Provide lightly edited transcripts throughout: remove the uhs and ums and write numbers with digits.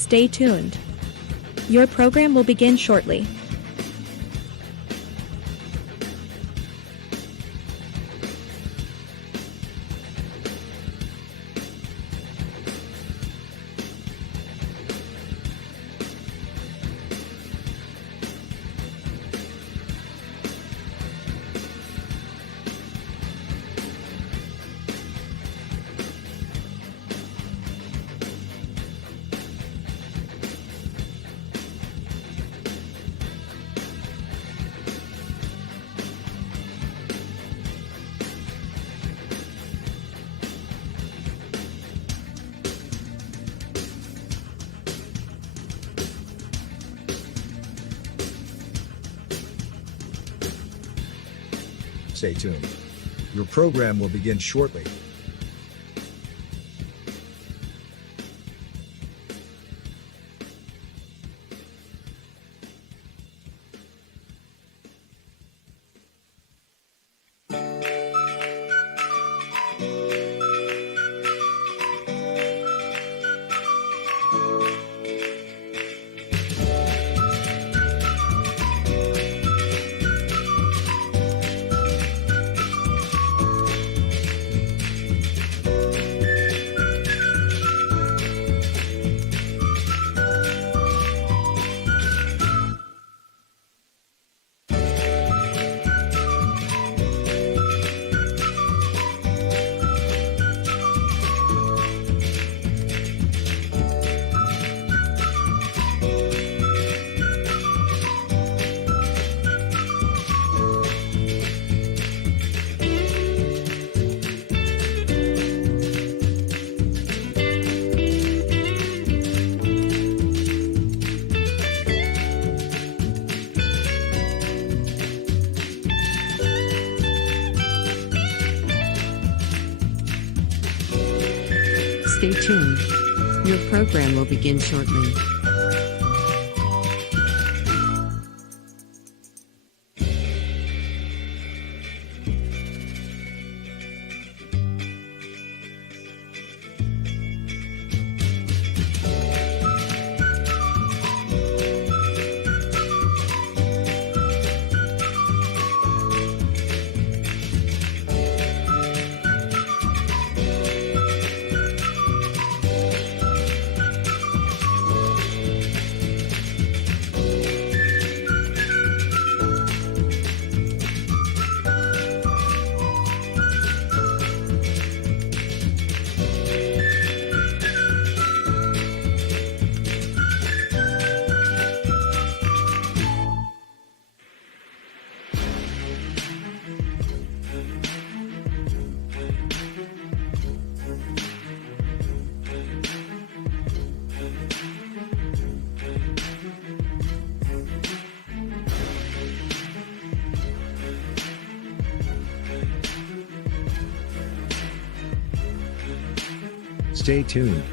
Stay tuned. Your program will begin shortly. Stay tuned. Your program will begin shortly. Stay tuned. Your program will begin shortly. Stay tuned.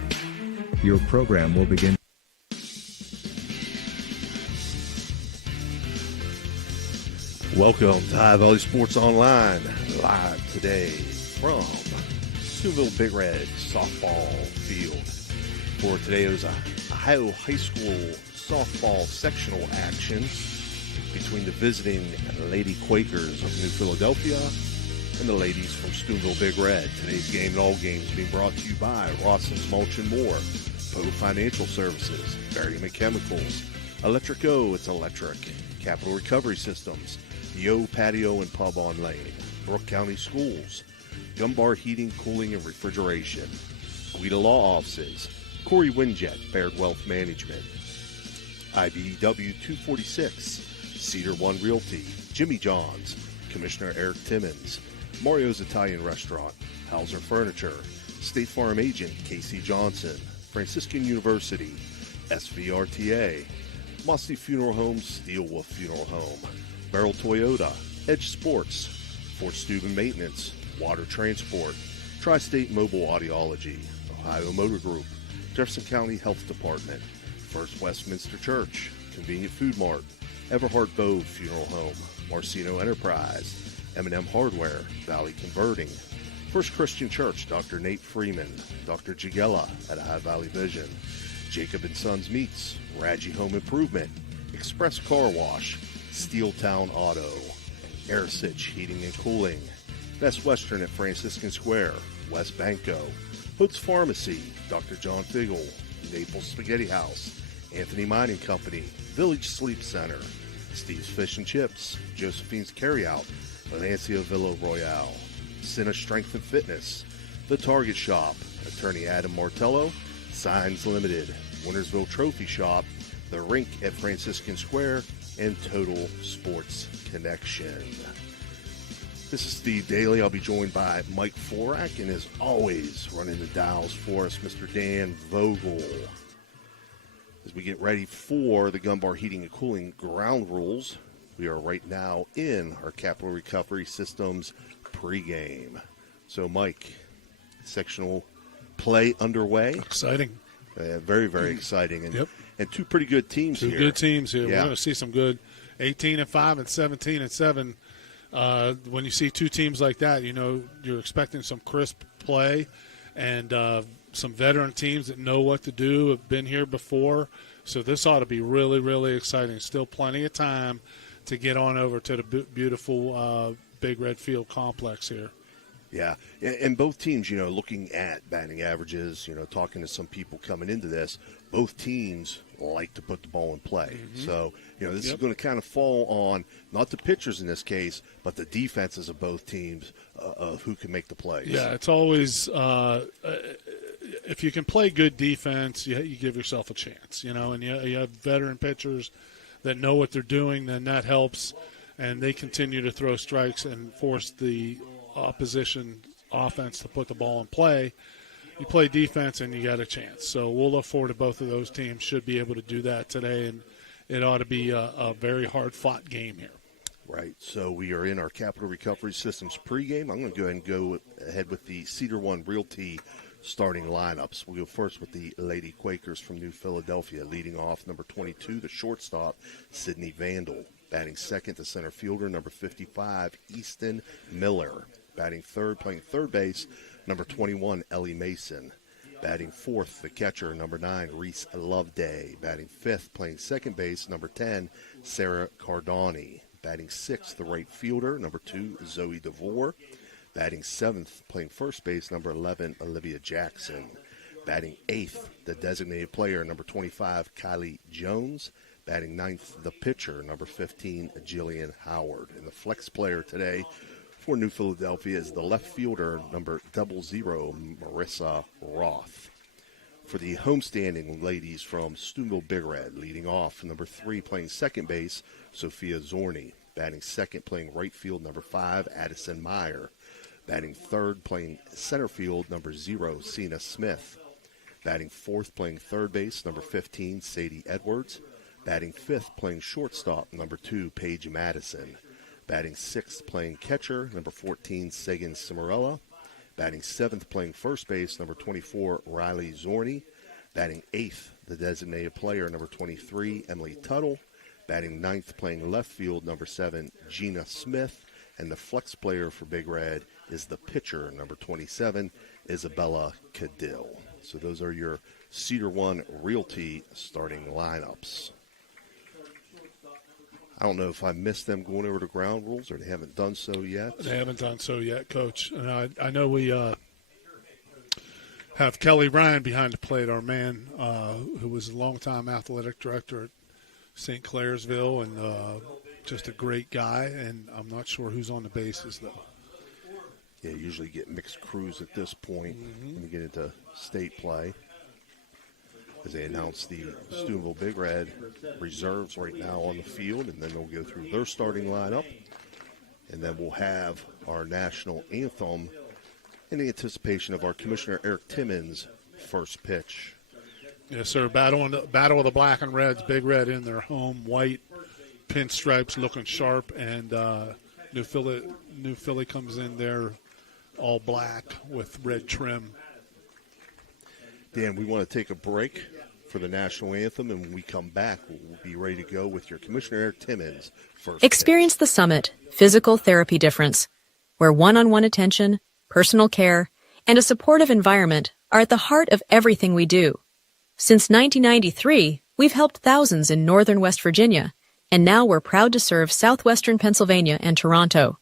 Your program will begin. Welcome to High Valley Sports Online, live today from Steubenville Big Red softball field. For today, it was a Ohio High School softball sectional action between the visiting Lady Quakers of New Philadelphia and the ladies from Steubenville Big Red. Today's game and all games being brought to you by Ross's Mulch and More, Poe Financial Services, Berryman Chemicals, Electric O, it's electric, Capital Recovery Systems, Yo Patio and Pub on Lane, Brooke County Schools, Gumbar Heating, Cooling, and Refrigeration, Guida Law Offices, Corey Winjet, Baird Wealth Management, IBEW 246, Cedar One Realty, Jimmy John's, Commissioner Eric Timmons, Mario's Italian Restaurant, Hauser Furniture, State Farm Agent Casey Johnson, Franciscan University, SVRTA, Musty Funeral Home, Steelwolf Funeral Home, Beryl Toyota, Edge Sports, Fort Steuben Maintenance, Water Transport, Tri-State Mobile Audiology, Ohio Motor Group, Jefferson County Health Department, First Westminster Church, Convenient Food Mart, Everhart Bove Funeral Home, Marcino Enterprise, M&M Hardware, Valley Converting, First Christian Church, Dr. Nate Freeman, Dr. Jigella at High Valley Vision, Jacob & Sons Meats, Radji Home Improvement, Express Car Wash, Steel Town Auto, Air Sitch Heating and Cooling, Best Western at Franciscan Square, West Banco, Hood's Pharmacy, Dr. John Figel, Naples Spaghetti House, Anthony Mining Company, Village Sleep Center, Steve's Fish and Chips, Josephine's Carryout, Valencia Villa Royale, Cinna Strength and Fitness, The Target Shop, Attorney Adam Martello, Signs Limited, Wintersville Trophy Shop, The Rink at Franciscan Square, and Total Sports Connection. This is Steve Daly. I'll be joined by Mike Florak, and as always, running the dials for us, Mr. Dan Vogel. As we get ready for the Gun Bar Heating and Cooling ground rules, we are right now in our Capital Recovery Systems pregame. So, Mike, sectional play underway. Exciting. Very, very exciting. And, Yep. and two pretty good teams here. Two good teams here. Yeah. We're going to see some good 18-5 and 17-7. When you see two teams like that, you know you're expecting some crisp play and some veteran teams that know what to do, have been here before. So this ought to be really, really exciting. Still plenty of time to get on over to the beautiful Big Red Field complex here. Yeah, and both teams, you know, looking at batting averages, you know, talking to some people coming into this, both teams like to put the ball in play. Mm-hmm. So, you know, this is going to kind of fall on not the pitchers in this case, but the defenses of both teams of who can make the plays. Yeah, it's always if you can play good defense, you give yourself a chance, you know, and you have veteran pitchers that know what they're doing, then that helps, and they continue to throw strikes and force the opposition offense to put the ball in play. You play defense and you got a chance. So we'll look forward to both of those teams should be able to do that today, and it ought to be a very hard-fought game here. Right. So we are in our Capital Recovery Systems pregame. I'm going to go ahead and go ahead with the Cedar One Realty starting lineups. We'll go first with the Lady Quakers from New Philadelphia, leading off number 22, the shortstop, Sydney Vandal. Batting second, the center fielder, number 55, Easton Miller. Batting third, playing third base, number 21, Ellie Mason. Batting fourth, the catcher, number 9, Reese Loveday. Batting fifth, playing second base, number 10, Sarah Cardani. Batting sixth, the right fielder, number 2, Zoe DeVore. Batting seventh, playing first base, number 11, Olivia Jackson. Batting eighth, the designated player, number 25, Kylie Jones. Batting ninth, the pitcher, number 15, Jillian Howard. And the flex player today for New Philadelphia is the left fielder, number 00, Marissa Roth. For the homestanding ladies from Steubenville Big Red, leading off, number 3, playing second base, Sophia Zorni. Batting second, playing right field, number 5, Addison Meyer. Batting third, playing center field, number 0, Cena Smith. Batting fourth, playing third base, number 15, Sadie Edwards. Batting fifth, playing shortstop, number 2, Paige Madison. Batting sixth, playing catcher, number 14, Sagan Cimarella. Batting seventh, playing first base, number 24, Riley Zorni. Batting eighth, the designated player, number 23, Emily Tuttle. Batting ninth, playing left field, number 7, Gina Smith. And the flex player for Big Red is the pitcher, number 27, Isabella Cadill. So those are your Cedar One Realty starting lineups. I don't know if I missed them going over the ground rules or they haven't done so yet. They haven't done so yet, Coach. And I know we have Kelly Ryan behind the plate, our man who was a longtime athletic director at St. Clairsville and just a great guy. And I'm not sure who's on the bases, though. Yeah, usually get mixed crews at this point when you get into state play. As they announce the Steubenville Big Red reserves right now on the field, and then they'll go through their starting lineup. And then we'll have our national anthem in anticipation of our Commissioner Eric Timmons' first pitch. Yes, sir. Battle of the Black and Reds, Big Red in their home white pinstripes, looking sharp, and New Philly comes in there all black with red trim. Dan, we want to take a break for the national anthem, and when we come back, we'll be ready to go with your Commissioner Eric Timmons first. Experience the Summit Physical Therapy Difference, where one-on-one attention, personal care, and a supportive environment are at the heart of everything we do. Since 1993, we've helped thousands in northern West Virginia, and now we're proud to serve southwestern Pennsylvania and Toronto.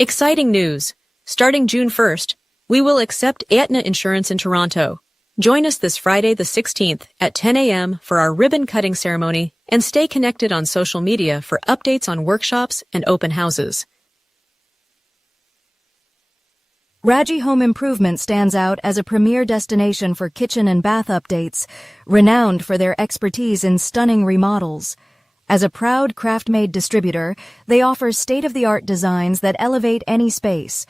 Exciting news! Starting June 1st, we will accept Aetna Insurance in Toronto. Join us this Friday the 16th at 10 a.m. for our ribbon-cutting ceremony, and stay connected on social media for updates on workshops and open houses. Raji Home Improvement stands out as a premier destination for kitchen and bath updates, renowned for their expertise in stunning remodels. As a proud craft-made distributor, they offer state-of-the-art designs that elevate any space.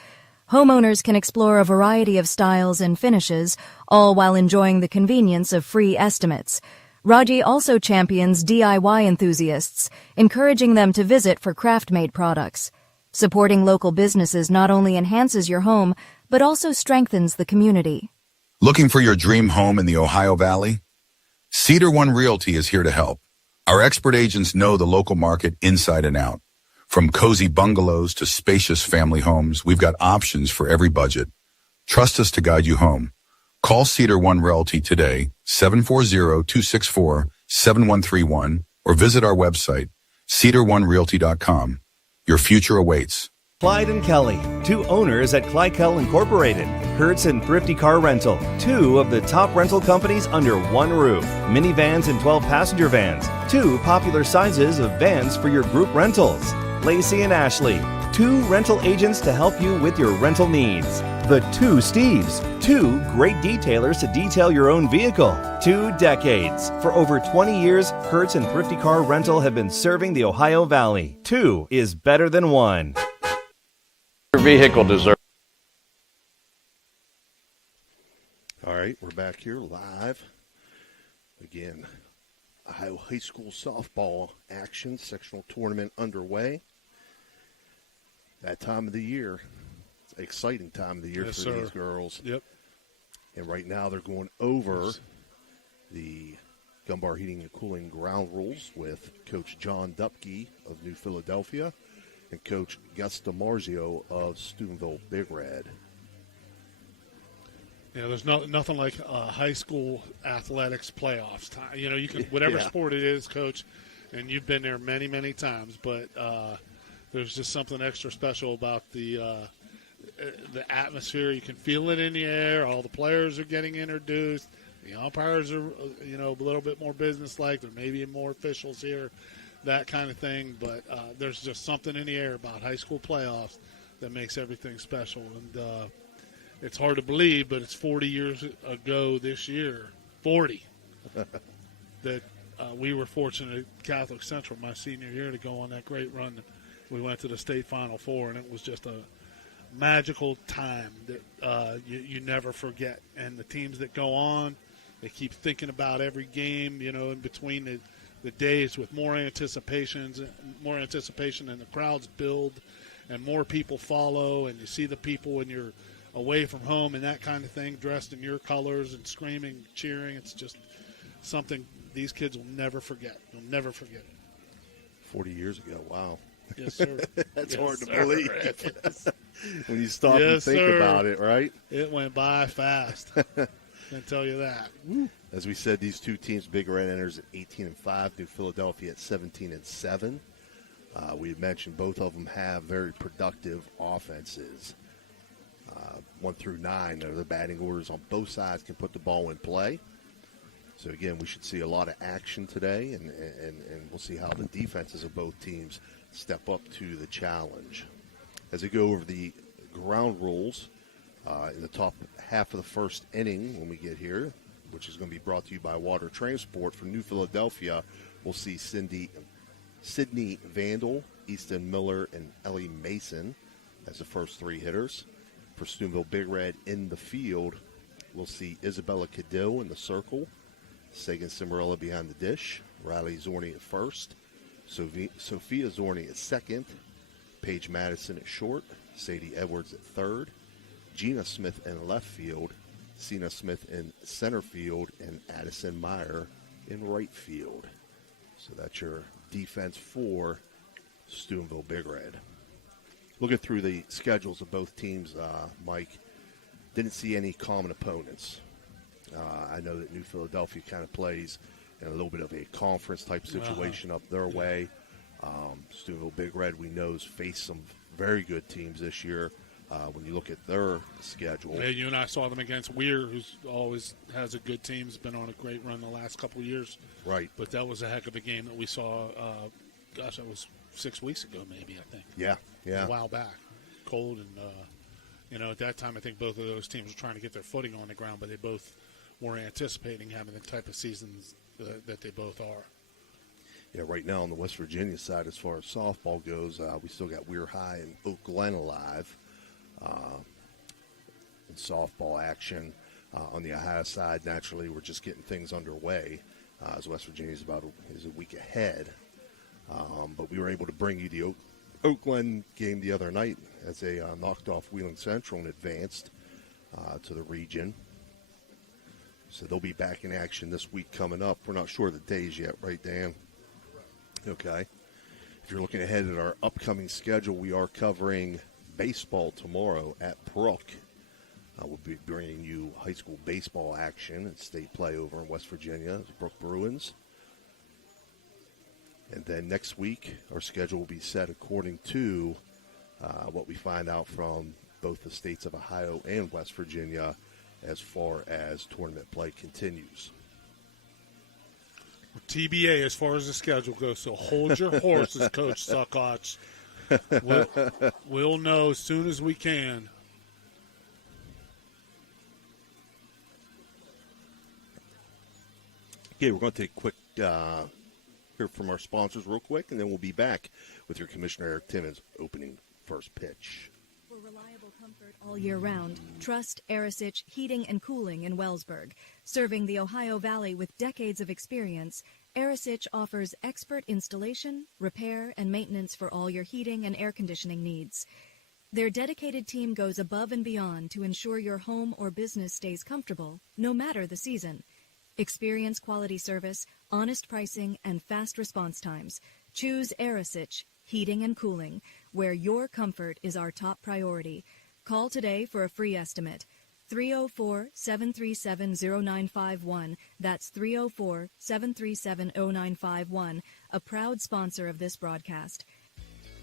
Homeowners can explore a variety of styles and finishes, all while enjoying the convenience of free estimates. Raji also champions DIY enthusiasts, encouraging them to visit for craft-made products. Supporting local businesses not only enhances your home, but also strengthens the community. Looking for your dream home in the Ohio Valley? Cedar One Realty is here to help. Our expert agents know the local market inside and out. From cozy bungalows to spacious family homes, we've got options for every budget. Trust us to guide you home. Call Cedar One Realty today, 740-264-7131, or visit our website, cedaronerealty.com. Your future awaits. Clyde and Kelly, two owners at Clykel Incorporated. Hertz and Thrifty Car Rental, two of the top rental companies under one roof. Minivans and 12-passenger vans, two popular sizes of vans for your group rentals. Lacey and Ashley, two rental agents to help you with your rental needs. The Two Steves, two great detailers to detail your own vehicle. 2 decades. For over 20 years, Hertz and Thrifty Car Rental have been serving the Ohio Valley. 2 is better than 1. Your vehicle deserves. All right, we're back here live. Again, Ohio High School softball action, sectional tournament underway. That time of the year, it's an exciting time of the year for these girls. Yep. And right now they're going over the Gumbar Heating and Cooling ground rules with Coach John Dupke of New Philadelphia and Coach Gus DiMarzio of Steubenville Big Red. Yeah, there's nothing like high school athletics playoffs time. You know, you can whatever sport it is, Coach, and you've been there many, many times. But there's just something extra special about the atmosphere. You can feel it in the air. All the players are getting introduced. The umpires are, a little bit more businesslike. There may be more officials here, that kind of thing. But there's just something in the air about high school playoffs that makes everything special. And it's hard to believe, but it's 40 years ago this year, 40, that we were fortunate at Catholic Central my senior year to go on that great run. We went to the state Final Four, and it was just a magical time that you never forget. And the teams that go on, they keep thinking about every game, in between the days with more anticipation, and the crowds build, and more people follow, and you see the people when you're away from home and that kind of thing, dressed in your colors and screaming, cheering. It's just something these kids will never forget. You'll never forget it. 40 years ago, wow. Yes, sir. That's yes, hard to sir. believe when you stop and think about it, right? It went by fast. I can tell you that. Woo. As we said, these two teams, Big Red enters at 18-5, New Philadelphia at 17-7. We had mentioned both of them have very productive offenses. 1 through 9, the batting orders on both sides can put the ball in play. So, again, we should see a lot of action today, and we'll see how the defenses of both teams step up to the challenge. As we go over the ground rules in the top half of the first inning when we get here, which is going to be brought to you by Water Transport for New Philadelphia, we'll see Sydney Vandal, Easton Miller, and Ellie Mason as the first 3 hitters. For Steubenville Big Red in the field, we'll see Isabella Cadill in the circle, Sagan Cimarella behind the dish, Riley Zorney at first, Sophia Zorney at second, Paige Madison at short, Sadie Edwards at third, Gina Smith in left field, Sina Smith in center field, and Addison Meyer in right field. So that's your defense for Steubenville Big Red. Looking through the schedules of both teams, Mike, didn't see any common opponents. I know that New Philadelphia kind of plays in a little bit of a conference-type situation up their way. Steubenville Big Red, we know, has faced some very good teams this year. When you look at their schedule. Yeah, you and I saw them against Weir, who's always has a good team, has been on a great run the last couple of years. Right. But that was a heck of a game that we saw, that was 6 weeks ago maybe, I think. Yeah. A while back. Cold and, at that time I think both of those teams were trying to get their footing on the ground, but they both were anticipating having the type of seasons that they both are. Yeah, right now on the West Virginia side, as far as softball goes, we still got Weir High and Oak Glen alive. In softball action. On the Ohio side, naturally, we're just getting things underway as West Virginia is a week ahead. But we were able to bring you the Oak Glen game the other night as they knocked off Wheeling Central and advanced to the region. So they'll be back in action this week coming up. We're not sure of the days yet, right, Dan? Okay. If you're looking ahead at our upcoming schedule, we are covering baseball tomorrow at Brook. We'll be bringing you high school baseball action at state play over in West Virginia, the Brook Bruins. And then next week, our schedule will be set according to what we find out from both the states of Ohio and West Virginia as far as tournament play continues. TBA as far as the schedule goes, so hold your horses, Coach Suckotch. We'll know as soon as we can. Okay, we're going to take a quick hear from our sponsors real quick, and then we'll be back with your Commissioner Eric Timmons opening first pitch. For reliable comfort all year round, trust Arisich Heating and Cooling in Wellsburg. Serving the Ohio Valley with decades of experience, Arisich offers expert installation, repair, and maintenance for all your heating and air conditioning needs. Their dedicated team goes above and beyond to ensure your home or business stays comfortable, no matter the season. Experience quality service, honest pricing, and fast response times. Choose Arisich Heating and Cooling, where your comfort is our top priority. Call today for a free estimate. 304-737-0951. That's 304-737-0951, a proud sponsor of this broadcast.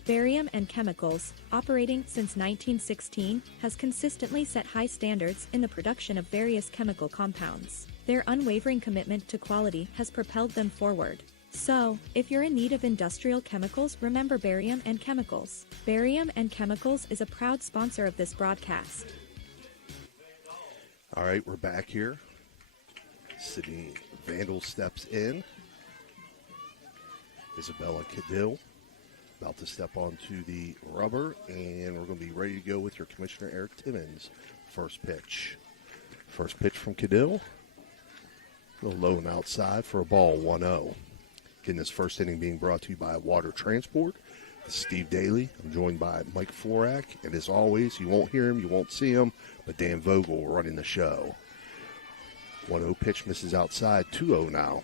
Barium and Chemicals, operating since 1916, has consistently set high standards in the production of various chemical compounds. Their unwavering commitment to quality has propelled them forward. So, if you're in need of industrial chemicals, remember Barium and Chemicals. Barium and Chemicals is a proud sponsor of this broadcast. All right, we're back here. Sydney Vandal steps in. Isabella Cadill about to step onto the rubber, and we're going to be ready to go with your Commissioner Eric Timmons. First pitch. First pitch from Cadill. A little low and outside for a ball, 1-0. Again, this first inning being brought to you by Water Transport. This is Steve Daly. I'm joined by Mike Florak, and as always, you won't hear him, you won't see him, but Dan Vogel running the show. 1-0 pitch misses outside, 2-0 now.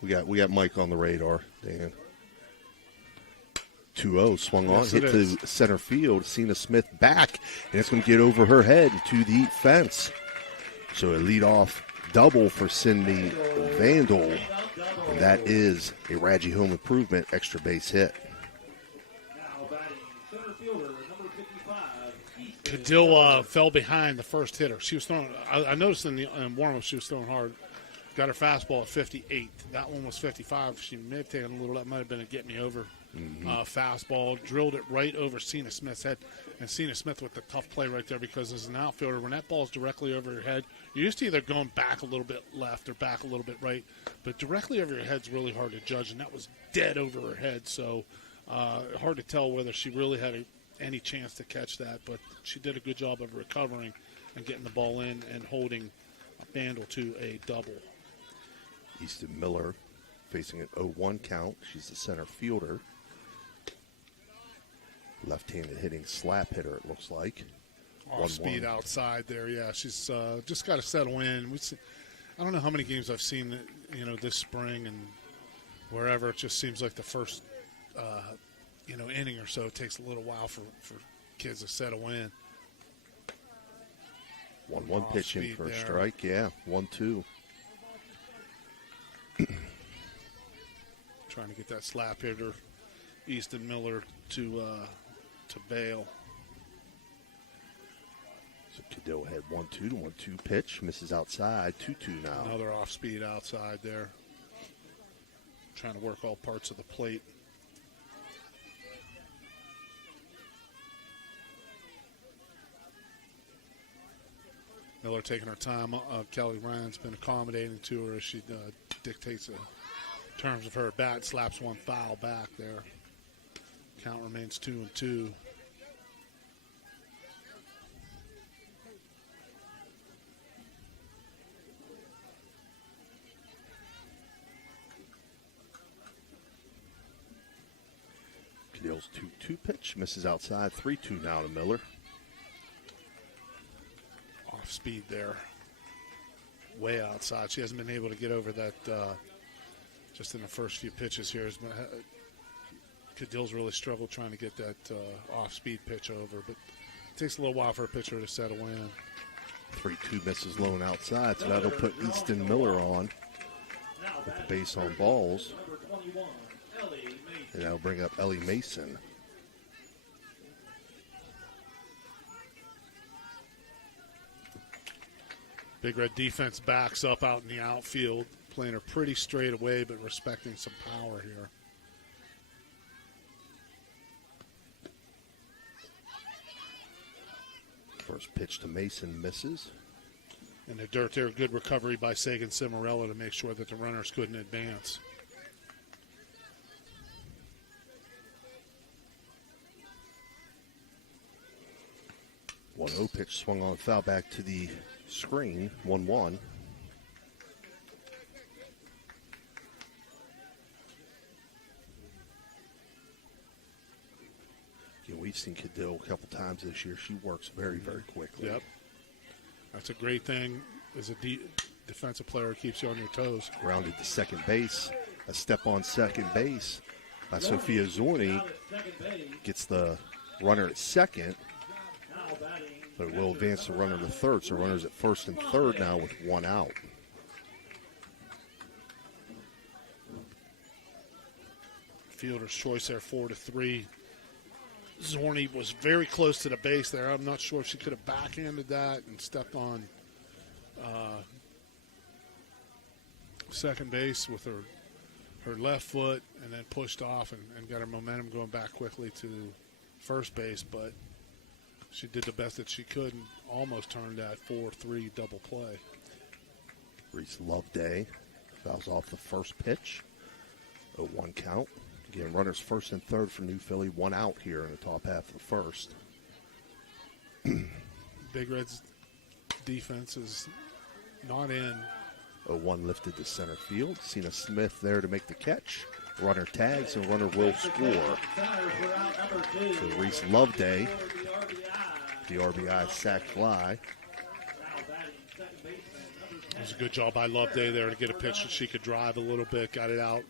We got Mike on the radar, Dan. 2-0 swung on, hit to center field. Cena Smith back, and it's going to get over her head to the fence. So a leadoff double for Cindy Vandal, and that is a Radji home improvement extra base hit. Cadill fell behind the first hitter. She was throwing. I noticed in warm-up she was throwing hard. Got her fastball at 58. That one was 55. She may have taken a little. That might have been a get me over fastball. Drilled it right over Cena Smith's head, and Cena Smith with the tough play right there, because as an outfielder, when that ball is directly over your head, you're used to either going back a little bit left or back a little bit right, but directly over your head's really hard to judge, and that was dead over her head. So hard to tell whether she really had any chance to catch that, but she did a good job of recovering and getting the ball in and holding Vandal to a double. Easton Miller facing an 0-1 count. She's the center fielder. Left-handed hitting slap hitter, it looks like. Off speed outside there, yeah. She's just got to settle in. I don't know how many games I've seen that, this spring and wherever. It just seems like the first inning or so, it takes a little while for kids a set of win. 1-1 Off pitch in speed for a there. strike. Yeah, 1-2. Trying to get that slap hitter, Easton Miller, to bail. So Cadell had 1-2 to 1-2 pitch. Misses outside. 2-2 now. Another off speed outside there. Trying to work all parts of the plate. Miller taking her time. Kelly Ryan's been accommodating to her as she dictates the terms of her bat. Slaps one foul back there. Count remains 2-2. Cadell's 2-2 pitch. Misses outside. 3-2 now to Miller. Off speed there. Way outside. She hasn't been able to get over that just in the first few pitches here. Cadell's really struggled trying to get that off-speed pitch over, but it takes a little while for a pitcher to set a win. 3-2 misses low and outside, so that'll put Easton Miller on with the base on balls. And that'll bring up Ellie Mason. Big Red defense backs up out in the outfield, playing her pretty straight away, but respecting some power here. First pitch to Mason misses. In the dirt there, good recovery by Sagan Cimarella to make sure that the runners couldn't advance. One 0 pitch swung on, foul back to the screen. 1-1. Yeah, we've seen Cadell a couple times this year. She works very, very quickly. Yep. That's a great thing as a defensive player. Keeps you on your toes. Grounded to second base. A step on second base by Sophia Zorni. Gets the runner at second, but it will advance the runner to third. So runners at first and third now with one out. Fielder's choice there, 4-3. Zorni was very close to the base there. I'm not sure if she could have backhanded that and stepped on second base with her left foot and then pushed off and got her momentum going back quickly to first base. But she did the best that she could and almost turned that 4-3 double play. Reese Loveday fouls off the first pitch. 0-1 count. Again, runners first and third for New Philly. One out here in the top half of the first. Big Red's defense is not in. 0-1 lifted to center field. Cena Smith there to make the catch. Runner tags and runner will score. So Reese Loveday, the RBI sac fly. It was a good job by Loveday there to get a pitch that she could drive a little bit, got it out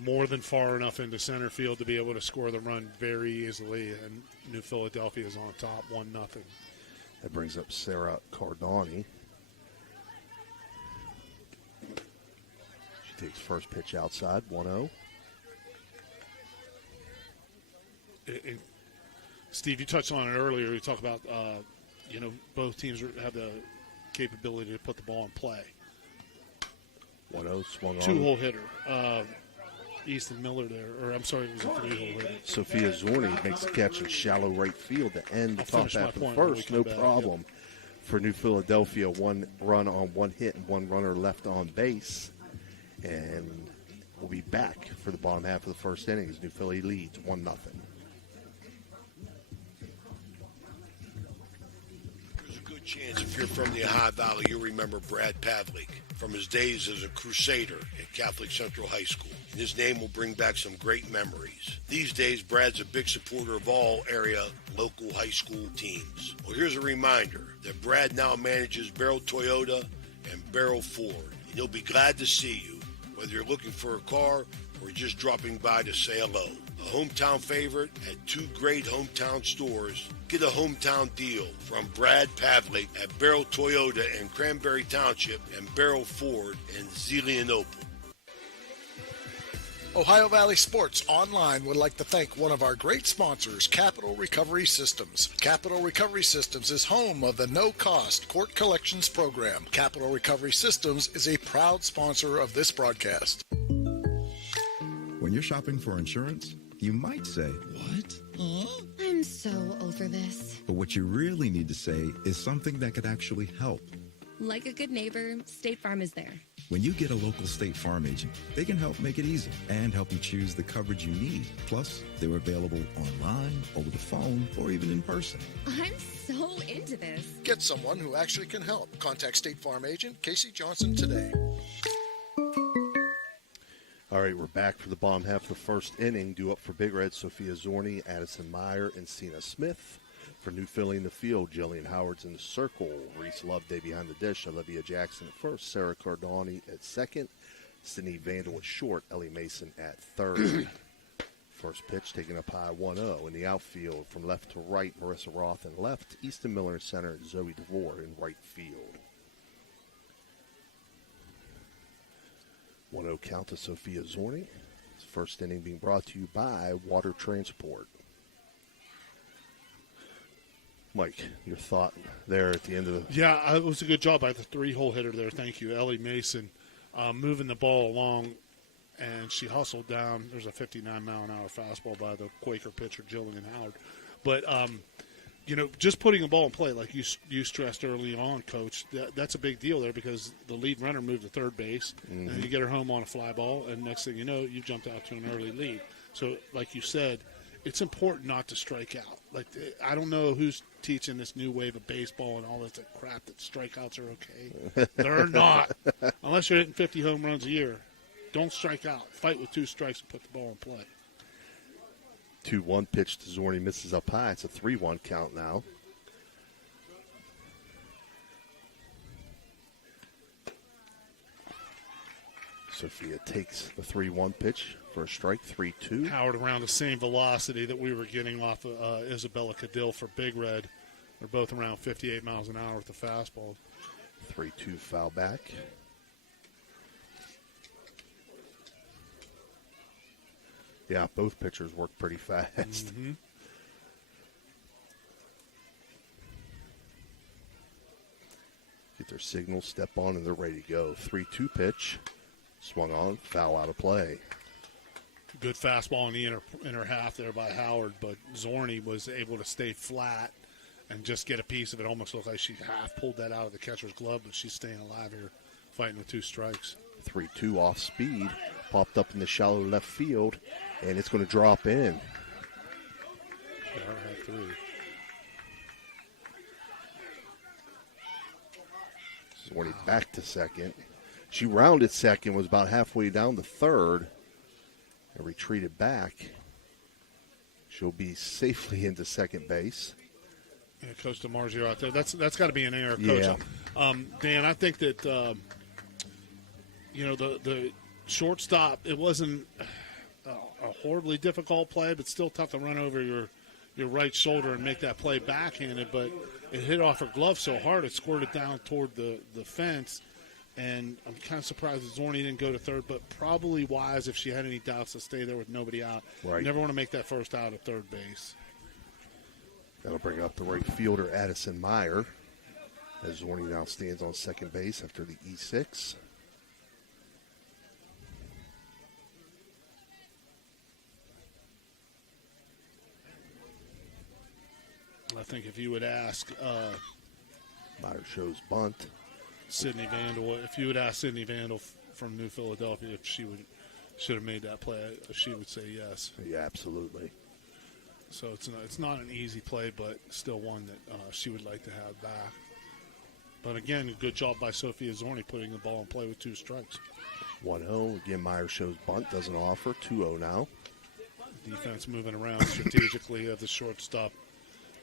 more than far enough into center field to be able to score the run very easily, and New Philadelphia is on top 1-0. That brings up Sarah Cardani. She takes first pitch outside, 1-0. Steve, you touched on it earlier. You talked about, both teams have the capability to put the ball in play. 1-0 swung on. Two-hole hitter. Easton Miller there, or I'm sorry, it was a three-hole hitter. Sophia Zorni makes the catch in shallow right field to end the top half of the first. No problem for New Philadelphia. One run on one hit and one runner left on base. And we'll be back for the bottom half of the first inning as New Philly leads 1-0. There's a good chance if you're from the Ohio Valley, you'll remember Brad Pavlik from his days as a Crusader at Catholic Central High School. And his name will bring back some great memories. These days, Brad's a big supporter of all area local high school teams. Well, here's a reminder that Brad now manages Barrel Toyota and Barrel Ford. And he'll be glad to see you, whether you're looking for a car or just dropping by to say hello. a hometown favorite at two great hometown stores. Get a hometown deal from Brad Pavlik at Barrel Toyota in Cranberry Township and Barrel Ford in Zelienople. Ohio Valley Sports Online would like to thank one of our great sponsors, Capital Recovery Systems. Capital Recovery Systems is home of the no-cost court collections program. Capital Recovery Systems is a proud sponsor of this broadcast. When you're shopping for insurance, you might say, "What? Huh?" I'm so over this. But what you really need to say is something that could actually help. Like a good neighbor, State Farm is there. When you get a local State Farm agent, they can help make it easy and help you choose the coverage you need. Plus, they're available online, over the phone, or even in person. I'm so into this. Get someone who actually can help. Contact State Farm agent Casey Johnson today. All right, we're back for the bottom half of the first inning. Due up for Big Red, Sophia Zorni, Addison Meyer, and Cena Smith. For New Philly in the field, Jillian Howard's in the circle. Reese Loveday behind the dish. Olivia Jackson at first. Sarah Cardoni at second. Sydney Vandal at short. Ellie Mason at third. First pitch taken up high 1-0 in the outfield. From left to right, Marissa Roth in left. Easton Miller in center. And Zoe DeVore in right field. 1-0 count to Sophia Zorni. First inning being brought to you by Water Transport. Mike, your thought there at the end of the... Yeah, it was a good job by the three-hole hitter there. Thank you, Ellie Mason, moving the ball along, and she hustled down. There's a 59-mile-an-hour fastball by the Quaker pitcher, Jillian Howard. But, just putting the ball in play, like you stressed early on, Coach, that's a big deal there because the lead runner moved to third base, and you get her home on a fly ball, and next thing you know, you've jumped out to an early lead. So, like you said, it's important not to strike out. Like, I don't know who's teaching this new wave of baseball and all this crap that strikeouts are okay. They're not. Unless you're hitting 50 home runs a year. Don't strike out. Fight with two strikes and put the ball in play. 2-1 pitch to Zorni misses up high. It's a 3-1 count now. Sophia takes the 3-1 pitch for a strike, 3-2. Howard around the same velocity that we were getting off of Isabella Cadill for Big Red. They're both around 58 miles an hour with the fastball. 3-2 foul back. Yeah, both pitchers work pretty fast. Mm-hmm. Get their signal, step on, and they're ready to go. 3-2 pitch. Swung on, foul out of play. Good fastball in the inner half there by Howard, but Zorni was able to stay flat and just get a piece of it. Almost looked like she half pulled that out of the catcher's glove, but she's staying alive here, fighting with two strikes. 3-2 off speed, popped up in the shallow left field, and it's going to drop in. Zorni back to second. She rounded second, was about halfway down the third, and retreated back. She'll be safely into second base. Yeah, Coach DeMarzio out there. That's got to be an error, Coach. Yeah. Dan, I think that the shortstop. It wasn't a horribly difficult play, but still tough to run over your right shoulder and make that play backhanded. But it hit off her glove so hard it squirted down toward the fence. And I'm kind of surprised that Zorni didn't go to third, but probably wise if she had any doubts to stay there with nobody out. Right. You never want to make that first out at third base. That'll bring up the right fielder, Addison Meyer, as Zorni now stands on second base after the E6. I think if you would ask Meyer shows bunt. Sydney Vandal, if you would ask Sydney Vandal from New Philadelphia if she should have made that play, she would say yes. Yeah, absolutely. So it's not an easy play, but still one that she would like to have back. But again, a good job by Sophia Zorni putting the ball in play with two strikes. 1-0. Again, Meyer shows bunt, doesn't offer. 2-0 now. Defense moving around strategically of the shortstop,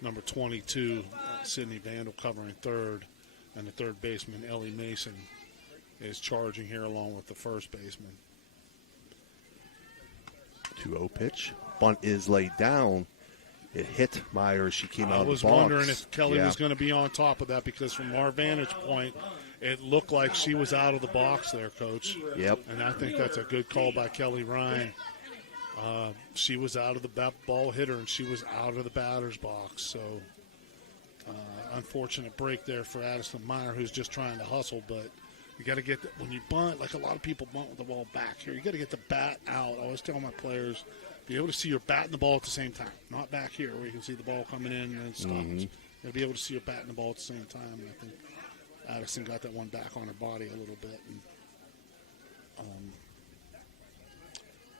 number 22, Sydney Vandal covering third. And the third baseman, Ellie Mason, is charging here along with the first baseman. 2-0 pitch. bunt is laid down. It hit Meyer. She came out of the box. I was wondering if Kelly was going to be on top of that, because from our vantage point, it looked like she was out of the box there, Coach. Yep. And I think that's a good call by Kelly Ryan. She was out of the ball hitter, and she was out of the batter's box. So, unfortunate break there for Addison Meyer, who's just trying to hustle. But you got to get when you bunt, like a lot of people bunt with the ball back here, you got to get the bat out. I always tell my players, be able to see your bat and the ball at the same time, not back here where you can see the ball coming in and then it stops. You got to be able to see your bat and the ball at the same time. And I think Addison got that one back on her body a little bit and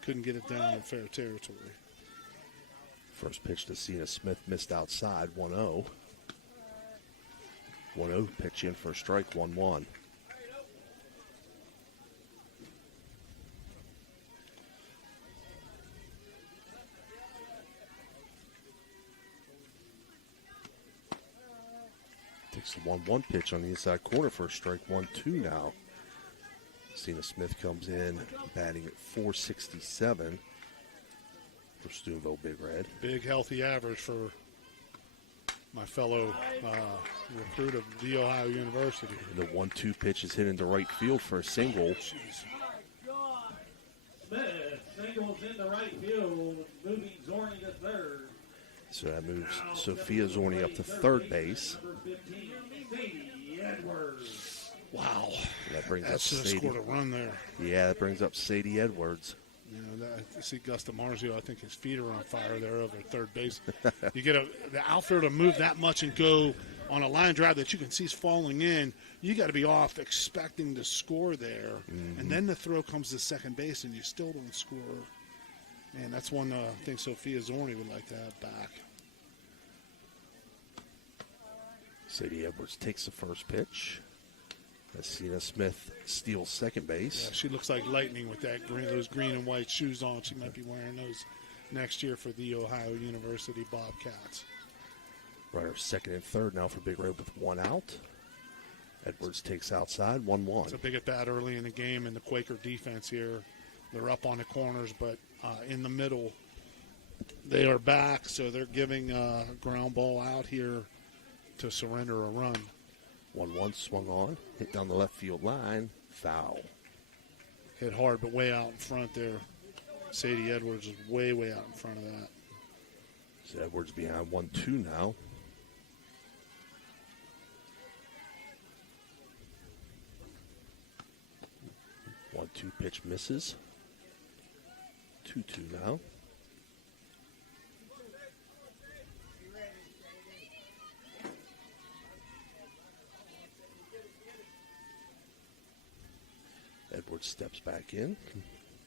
couldn't get it down in fair territory. First pitch to Cena Smith missed outside, 1-0. 1-0 pitch in for a strike, 1-1. Takes the 1-1 pitch on the inside corner for a strike, 1-2 now. Cena Smith comes in batting at .467 for Steubenville Big Red. Big healthy average for my fellow recruit of The Ohio University. The 1-2 pitch is hit into right field for a single. Smith singles into right field, moving Zorni to third. So that moves Sophia Zorni up to third base. Number 15, Sadie Edwards. Wow. That brings that up should have Sadie. scored a run there. Yeah, that brings up Sadie Edwards. You know, I see Gus DiMarzio, I think his feet are on fire there over at third base. You get the outfielder to move that much and go on a line drive that you can see is falling in. You got to be off expecting to score there. And then the throw comes to second base and you still don't score. Man, that's one I think Sophia Zorni would like to have back. Sadie Edwards takes the first pitch. As Cena Smith steals second base. Yeah, she looks like lightning with those green and white shoes on. She might be wearing those next year for the Ohio University Bobcats. Runner second and third now for Big Red with one out. Edwards takes outside, 1-1. It's a big at bat early in the game, and the Quaker defense here, they're up on the corners, but in the middle, they are back, so they're giving a ground ball out here to surrender a run. 1-1 swung on, hit down the left field line, foul. Hit hard, but way out in front there. Sadie Edwards is way, way out in front of that. So Edwards behind 1-2 now. One-two pitch misses. 2-2 now. Edwards steps back in.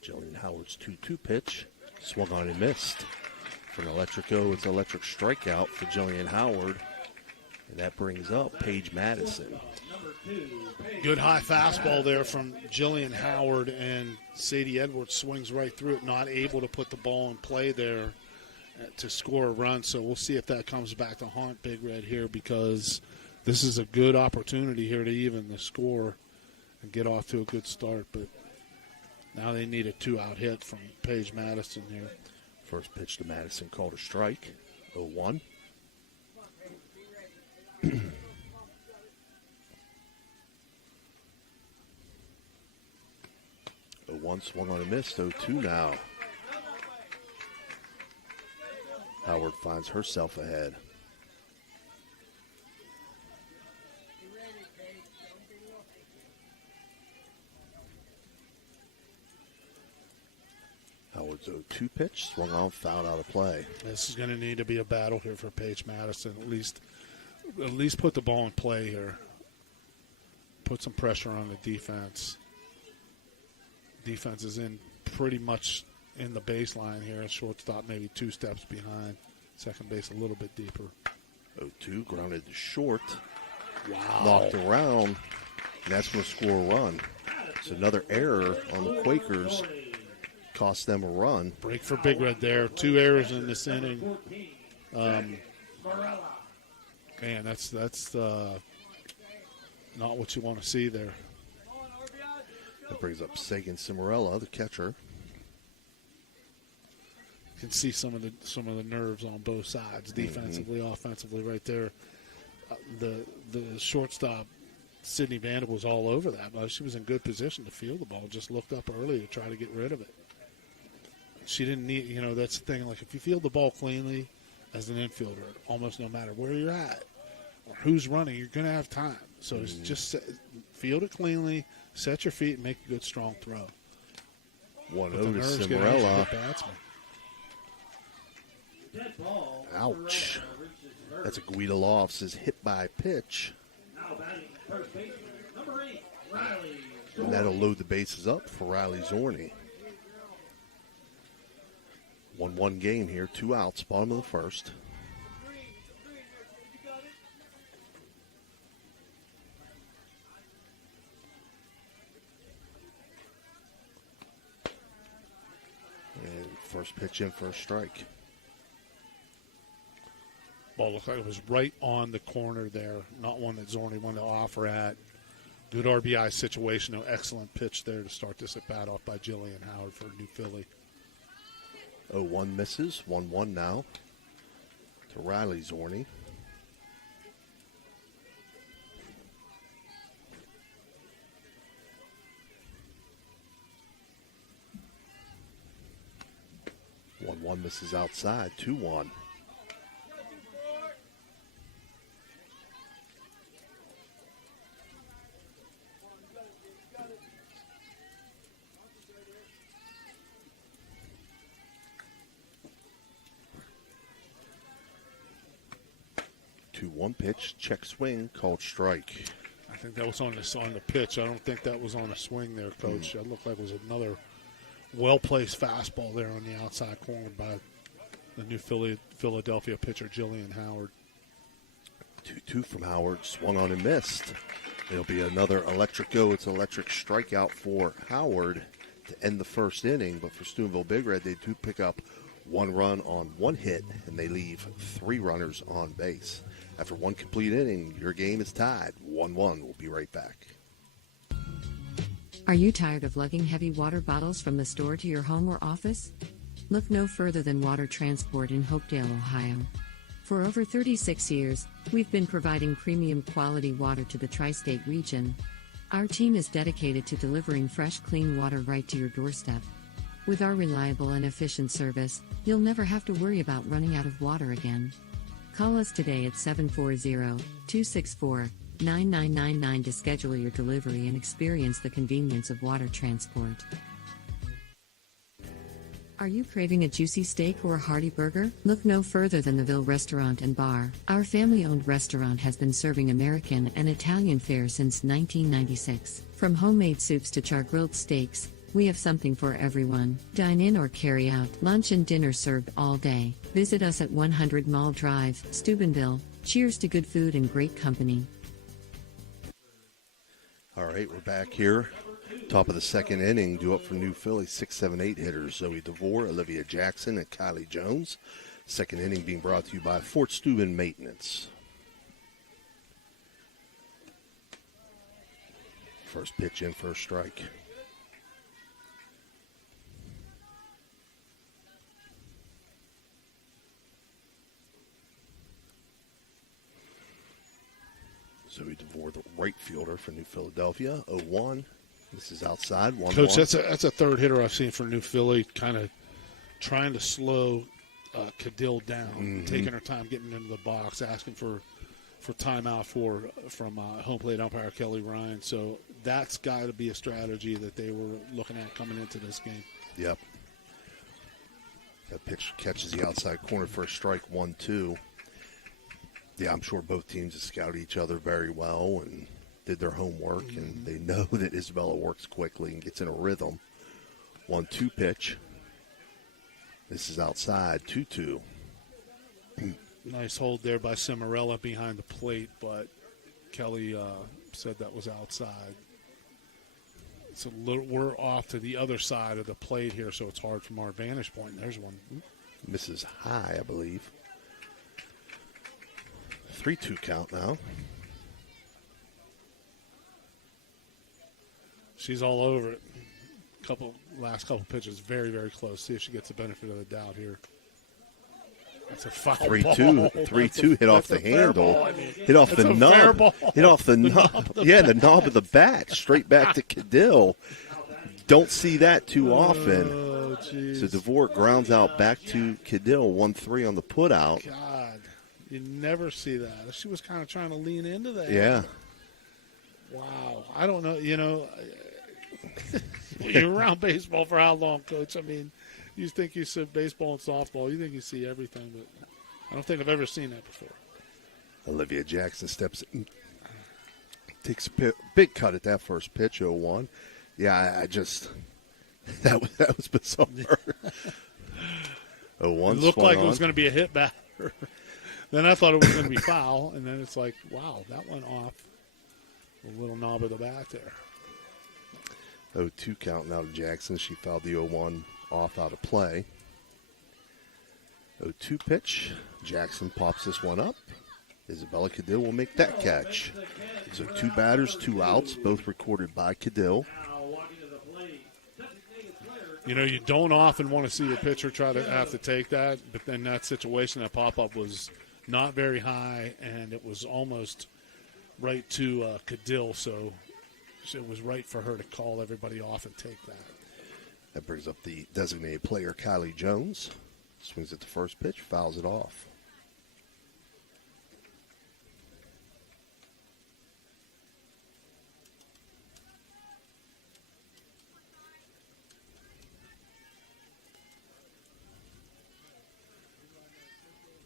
Jillian Howard's 2-2 pitch. Swung on and missed. For an electric-o, it's an electric strikeout for Jillian Howard. And that brings up Paige Madison. Good high fastball there from Jillian Howard, and Sadie Edwards swings right through it, not able to put the ball in play there to score a run. So we'll see if that comes back to haunt Big Red here, because this is a good opportunity here to even the score and get off to a good start. But now they need a two-out hit from Paige Madison here. First pitch to Madison called a strike, 0-1. 0-1 swung on and missed, 0-2 now. Howard finds herself ahead. Howard's 0-2 pitch, swung on, fouled out of play. This is going to need to be a battle here for Paige Madison. At least put the ball in play here. Put some pressure on the defense. Defense is in pretty much in the baseline here. Shortstop maybe two steps behind. Second base a little bit deeper. 0-2, grounded to short. Wow. Knocked around. And that's going to score a run. It's another error on the Quakers. Cost them a run. Break for Big Red there. 2 errors in this inning. Man, that's not what you want to see there. That brings up Sagan Cimarella, the catcher. can see some of the nerves on both sides, defensively, offensively, right there. The shortstop Sydney Vandal was all over that, but she was in good position to field the ball. Just looked up early to try to get rid of it. She didn't need, that's the thing. Like if you field the ball cleanly as an infielder, almost no matter where you're at or who's running, you're going to have time. So it's just field it cleanly, set your feet, and make a good strong throw. 1-0 to Cimarella. Ouch. That's a Guida Lofts' hit by pitch. And that'll load the bases up for Riley Zorney. 1-1 game here, 2 outs, bottom of the first. And first pitch in, first strike. Ball looked like it was right on the corner there, not one that Zorney wanted to offer at. Good RBI situation, an excellent pitch there to start this at bat off by Jillian Howard for New Philly. 0-1 misses, 1-1 now to Riley Zorney. One misses outside, 2-1. One pitch, check swing, called strike. I think that was on the pitch. I don't think that was on a swing there, Coach. That looked like it was another well-placed fastball there on the outside corner by the New Philadelphia pitcher, Jillian Howard. 2-2 from Howard, swung on and missed. It'll be another electric go. It's an electric strikeout for Howard to end the first inning, but for Steubenville Big Red, they do pick up 1 run on 1 hit, and they leave 3 runners on base. After 1 complete inning, your game is tied 1-1. We'll be right back. Are you tired of lugging heavy water bottles from the store to your home or office? Look no further than Water Transport in Hopedale, Ohio. For over 36 years, we've been providing premium quality water to the tri-state region. Our team is dedicated to delivering fresh, clean water right to your doorstep. With our reliable and efficient service, you'll never have to worry about running out of water again. Call us today at 740-264-9999 to schedule your delivery and experience the convenience of Water Transport. Are you craving a juicy steak or a hearty burger? Look no further than the Ville Restaurant and Bar. Our family-owned restaurant has been serving American and Italian fare since 1996. From homemade soups to char-grilled steaks, we have something for everyone. Dine in or carry out. Lunch and dinner served all day. Visit us at 100 Mall Drive, Steubenville. Cheers to good food and great company. All right, we're back here. Top of the second inning, due up for New Philly, 6, 7, 8 hitters. Zoe DeVore, Olivia Jackson, and Kylie Jones. Second inning being brought to you by Fort Steuben Maintenance. First pitch in, first strike. Zoe DeVore, the right fielder for New Philadelphia. 0-1. This is outside. 1-1. Coach, that's a third hitter I've seen for New Philly, kind of trying to slow Cadil down, taking her time getting into the box, asking for timeout from home plate umpire Kelly Ryan. So that's got to be a strategy that they were looking at coming into this game. Yep. That pitch catches the outside corner for a strike, 1-2. Yeah, I'm sure both teams have scouted each other very well and did their homework, and they know that Isabella works quickly and gets in a rhythm. 1-2 pitch. This is outside, 2-2. Nice hold there by Cimarella behind the plate, but Kelly said that was outside. It's we're off to the other side of the plate here, so it's hard from our vantage point. There's one. Misses high, I believe. 3-2 count now. She's all over it. Last couple pitches, very, very close. See if she gets the benefit of the doubt here. That's a foul 3-2, ball. 3-2 hit off the handle, hit off the that's a nub, fair ball. hit off the knob. Yeah, the knob of the bat, straight back to Cadill. Don't see that too often. Oh, jeez. So Dvorak grounds out back to Cadill, 1-3 on the put out. God, you never see that. She was kind of trying to lean into that. Yeah. Wow. I don't know. You know, you're around baseball for how long, Coach? I mean, you think you see baseball and softball. You think you see everything, but I don't think I've ever seen that before. Olivia Jackson steps in, takes a big cut at that first pitch, 0-1. Yeah, I just that was bizarre. 0-1. It looked like it was going to be a hit batter. Then I thought it was going to be foul, and then it's like, wow, that went off the little knob of the bat there. 0-2 count now to Jackson. She fouled the 0-1 off out of play. 0-2 pitch. Jackson pops this one up. Isabella Cadill will make that catch. So 2 batters, 2 outs, both recorded by Cadill. You know, you don't often want to see the pitcher try to have to take that, but in that situation, that pop-up was not very high, and it was almost right to Cadill, so it was right for her to call everybody off and take that. That brings up the designated player, Kylie Jones. Swings at the first pitch, fouls it off.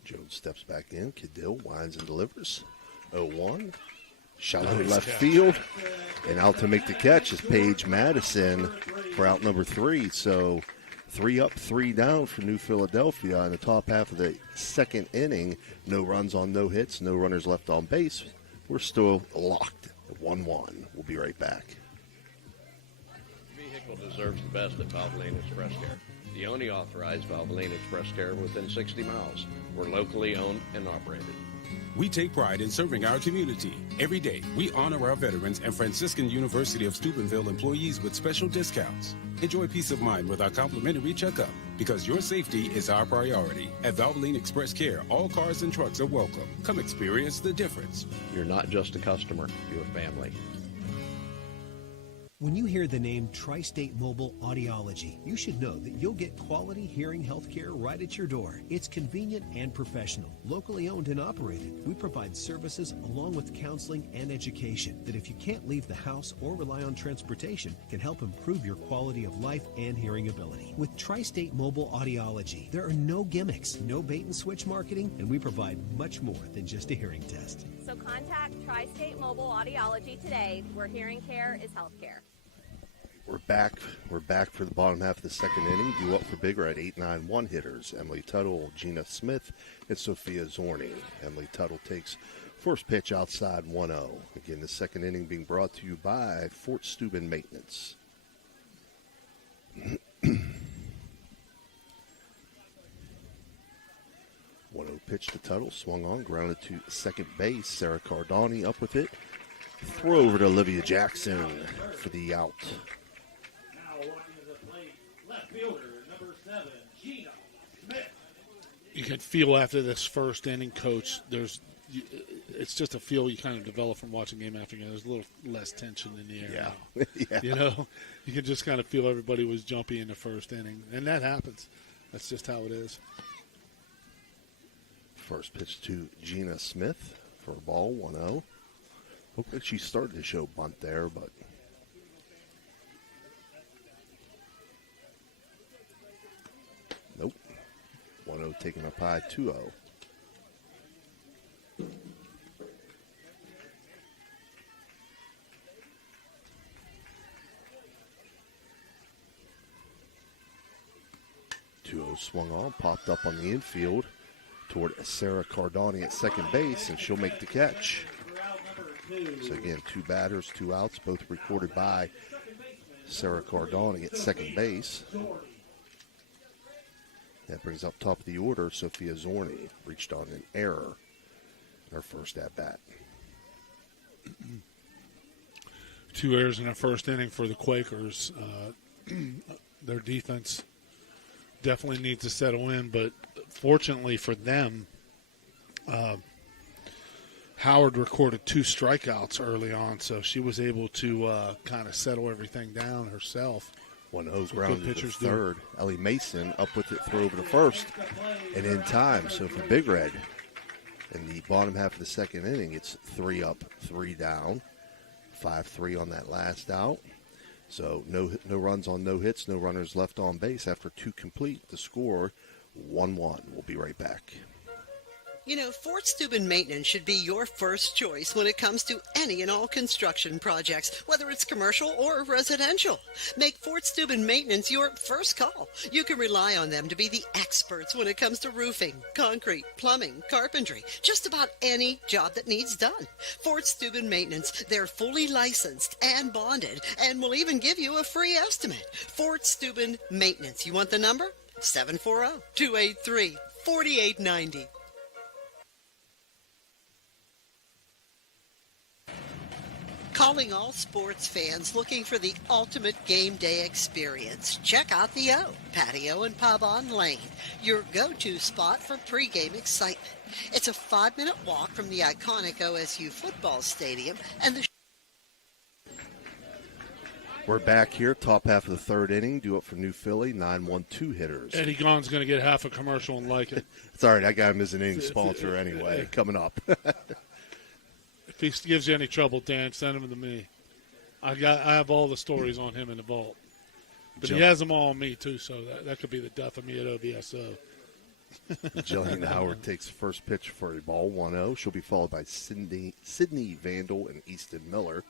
Jones steps back in. Cadill winds and delivers. 0-1. Shot to left field. And out to make the catch is Paige Madison for out number 3. So 3 up, 3 down for New Philadelphia in the top half of the second inning. No runs on no hits, no runners left on base. We're still locked at 1-1. We'll be right back. Vehicle deserves the best at Valvoline Express Care. The only authorized Valvoline Express Care within 60 miles. We're locally owned and operated. We take pride in serving our community. Every day, we honor our veterans and Franciscan University of Steubenville employees with special discounts. Enjoy peace of mind with our complimentary checkup, because your safety is our priority. At Valvoline Express Care, all cars and trucks are welcome. Come experience the difference. You're not just a customer, you're family. When you hear the name Tri-State Mobile Audiology, you should know that you'll get quality hearing health care right at your door. It's convenient and professional, locally owned and operated. We provide services along with counseling and education that, if you can't leave the house or rely on transportation, can help improve your quality of life and hearing ability. With Tri-State Mobile Audiology, there are no gimmicks, no bait and switch marketing, and we provide much more than just a hearing test. So contact Tri-State Mobile Audiology today, where hearing care is health care. We're back. We're back for the bottom half of the second inning. Due up for bigger at 8-9 hitters. Emily Tuttle, Gina Smith, and Sophia Zorni. Emily Tuttle takes first pitch outside 1-0. Again, the second inning being brought to you by Fort Steuben Maintenance. 1-0 pitch to Tuttle, swung on, grounded to second base. Sarah Cardani up with it. Throw over to Olivia Jackson for the out. You can feel after this first inning, Coach, it's just a feel you kind of develop from watching game after game. There's a little less tension in the air now. Yeah. You know, you can just kind of feel everybody was jumpy in the first inning, and that happens. That's just how it is. First pitch to Gina Smith for a ball, 1-0. Looked like she started to show bunt there, but nope. 1-0 taken up high, 2-0. Swung on, popped up on the infield toward Sarah Cardani at second base, and she'll make the catch. So again, 2 batters, 2 outs, both recorded by Sarah Cardani at second base. That brings up top of the order, Sophia Zorni reached on an error in her first at-bat. 2 errors in the first inning for the Quakers. Their defense definitely needs to settle in, but fortunately for them, Howard recorded 2 strikeouts early on, so she was able to kind of settle everything down herself. 1-0 grounded to third. Ellie Mason up with it, throw over to first, and in time. So for Big Red, in the bottom half of the second inning, it's 3 up, 3 down, 5-3 on that last out. So no runs on no hits, no runners left on base after 2 complete. The score 1-1. We'll be right back. You know, Fort Steuben Maintenance should be your first choice when it comes to any and all construction projects, whether it's commercial or residential. Make Fort Steuben Maintenance your first call. You can rely on them to be the experts when it comes to roofing, concrete, plumbing, carpentry, just about any job that needs done. Fort Steuben Maintenance, they're fully licensed and bonded and will even give you a free estimate. Fort Steuben Maintenance. You want the number? 740-283-4890. Calling all sports fans looking for the ultimate game day experience. Check out the O, Patio and Pub on Lane, your go-to spot for pregame excitement. It's a 5-minute walk from the iconic OSU football stadium and the We're back here, top half of the third inning. Due up for New Philly, 9-1-2 hitters. Eddie Gaughan's going to get half a commercial and like it. It's all right. I got him as an inning sponsor anyway, coming up. If he gives you any trouble, Dan, send him to me. I have all the stories on him in the vault. But he has them all on me, too, so that could be the death of me at OVSO. Jillian Howard takes the first pitch for a ball, 1-0. She'll be followed by Sydney Vandal and Easton Miller.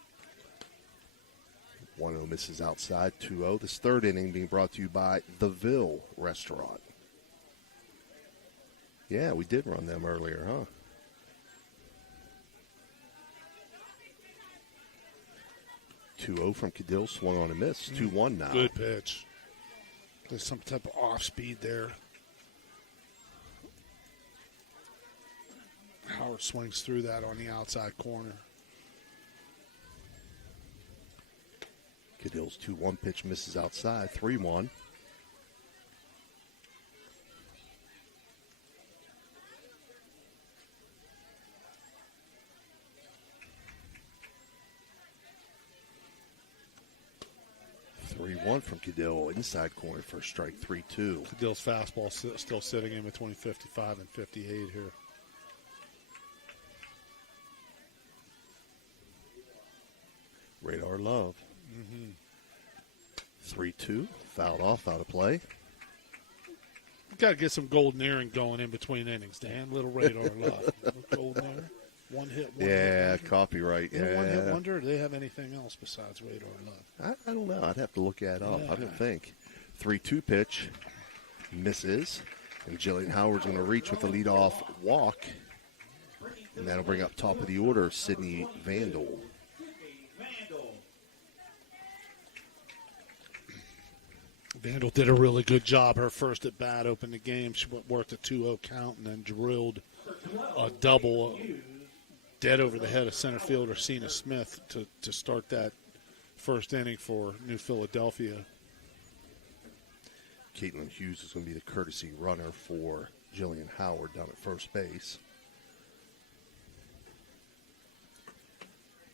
1-0 misses outside, 2-0. This third inning being brought to you by The Ville Restaurant. Yeah, we did run them earlier, huh? 2-0 from Cadill, swung on a miss. 2-1 now. Good pitch. There's some type of off speed there. Howard swings through that on the outside corner. Cadill's 2-1 pitch misses outside. 3-1. From Cadill, inside corner for strike 3-2. Cadill's fastball still sitting in between 55 and 58 here. Radar Love. 3-2, fouled off, out of play. Got to get some golden earring going in between innings, Dan. Little Radar Love. Golden earring. One hit wonder. Yeah, copyright. Yeah. One hit wonder. Do they have anything else besides Radar Love? I don't know. I'd have to look that up. Yeah. I don't think. 3-2 pitch misses, and Jillian Howard's going to reach with the leadoff walk, and that'll bring up top of the order Sydney Vandal. Vandal did a really good job. Her first at bat opened the game. She worked a 2-0 count and then drilled a double dead over the head of center fielder Cena Smith to start that first inning for New Philadelphia. Caitlin Hughes is going to be the courtesy runner for Jillian Howard down at first base.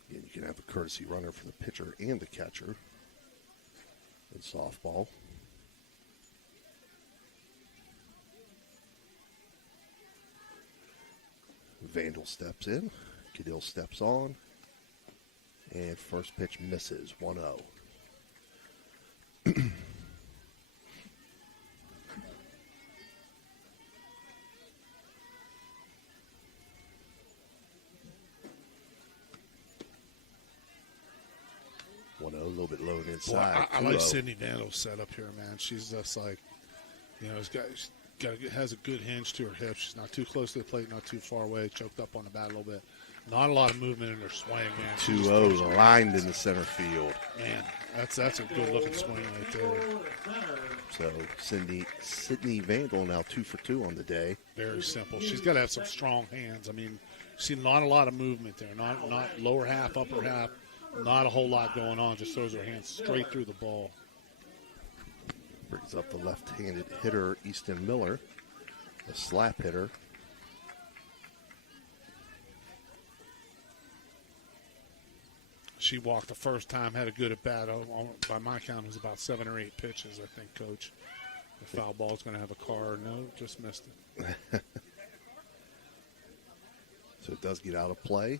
Again, you can have a courtesy runner for the pitcher and the catcher in softball. Vandal steps in. Cadill steps on. And first pitch misses, 1-0. A little bit low and inside. Boy, I like Sydney Vandal's setup here, man. She's just like, has a good hinge to her hip. She's not too close to the plate, not too far away, choked up on the bat a little bit. Not a lot of movement in her swing, man. 2-0 lined in the center field. Man, that's a good-looking swing right there. So Sydney Vandal now 2 for 2 on the day. Very simple. She's got to have some strong hands. I mean, see not a lot of movement there. Not lower half, upper half. Not a whole lot going on. Just throws her hands straight through the ball. Brings up the left-handed hitter, Easton Miller. A slap hitter. She walked the first time, had a good at bat. By my count, it was about 7 or 8 pitches, I think, Coach. The foul ball's going to have a car. No, just missed it. So it does get out of play.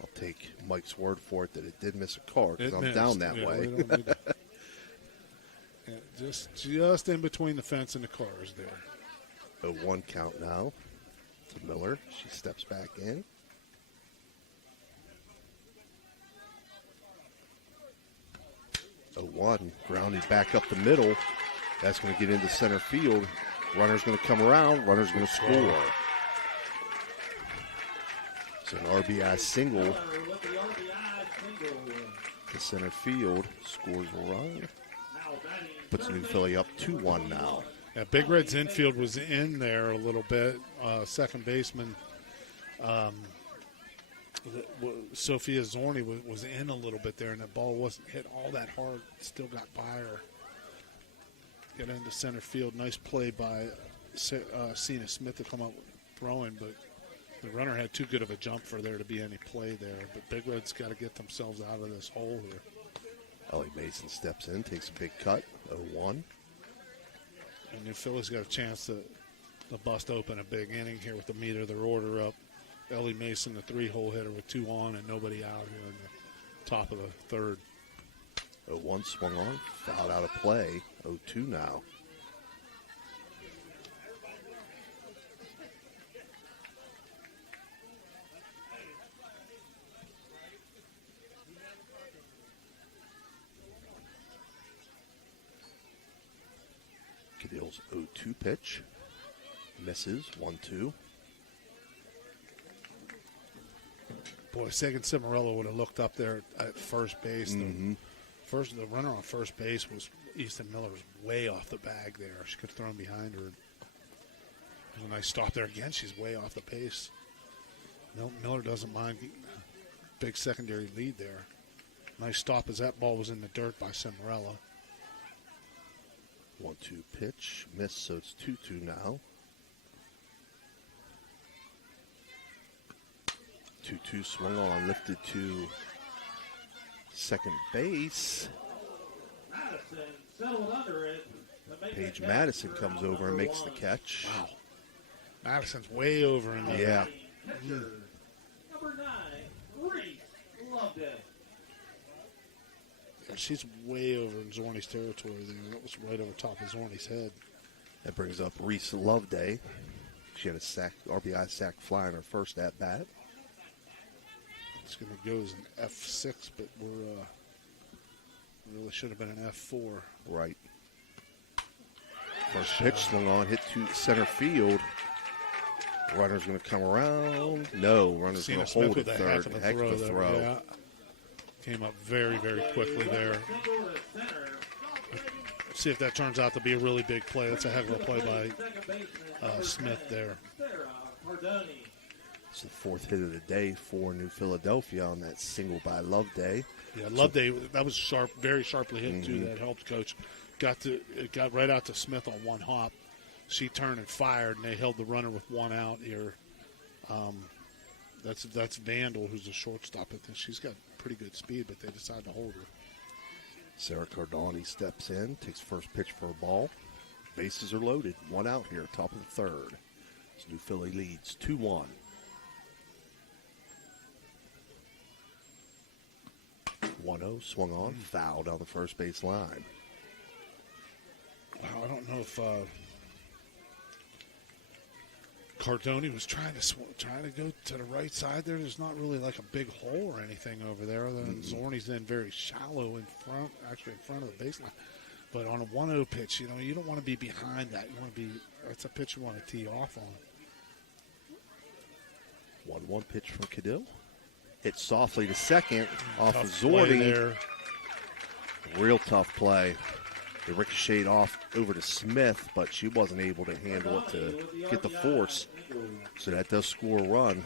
I'll take Mike's word for it that it did miss a car because I'm down that way. We don't need to. Yeah, just in between the fence and the cars there. 0-1 count now to Miller. She steps back in. One grounded back up the middle. That's going to get into center field. Runner's going to come around. Runner's going to score. So an RBI single to center field. Scores a run. Puts New Philly up 2-1 now. Yeah, Big Red's infield was in there a little bit. Second baseman Sophia Zorni was in a little bit there, and the ball wasn't hit all that hard. Still got by her. Get into center field. Nice play by Cena Smith to come up throwing, but the runner had too good of a jump for there to be any play there. But Big Red's got to get themselves out of this hole here. Ellie Mason steps in, takes a big cut, 0-1. And New Philly's got a chance to bust open a big inning here with the meat of their order up. Ellie Mason, the 3-hole hitter with 2 on and nobody out here in the top of the third. 0-1 swung on, fouled out of play, 0-2 now. Cadill's 0-2 pitch. Misses, 1-2. Boy, Sagan Cimarella would have looked up there at first base. The runner on first base was Easton Miller, was way off the bag there. She could have thrown behind her. There's a nice stop there again. She's way off the pace. Miller doesn't mind. Big secondary lead there. Nice stop as that ball was in the dirt by Cimarella. 1-2 pitch, missed, so it's 2-2 now. 2-2 swung on, lifted to second base. Paige Madison comes over and makes the catch. Wow. Madison's way over in the Yeah. Number 9, Reese Loveday. She's way over in Zorni's territory there. That was right over top of Zorni's head. That brings up Reese Loveday. She had a RBI sack fly in her first at bat. It's going to go as an F6, but really should have been an F4. Right. First pitch swung on, hit to center field. Runner's going to come around. No, runner's going to hold it third. Heck of a throw. Yeah. Came up very, very quickly there. Let's see if that turns out to be a really big play. That's a heck of a play by Smith there. It's the fourth hit of the day for New Philadelphia on that single by Loveday. Yeah, Loveday, that was sharp, very sharply hit too. That helped, Coach. It got right out to Smith on one hop. She turned and fired, and they held the runner with one out here. That's Vandal, who's a shortstop. I think she's got pretty good speed, but they decided to hold her. Sarah Cardani steps in, takes first pitch for a ball. Bases are loaded. One out here, top of the third. As New Philly leads 2-1. 1-0 swung on, foul down the first base line. Wow, I don't know if Cardoni was trying to go to the right side there. There's not really like a big hole or anything over there. Other than Zorni's then very shallow in front of the baseline. But on a 1-0 pitch, you don't want to be behind that. You want to be. That's a pitch you want to tee off on. 1-1 pitch from Cadill. Hit softly to second off Tough of Zorni. there. Real tough play. It ricocheted off over to Smith, but she wasn't able to handle it to get the force. So that does score a run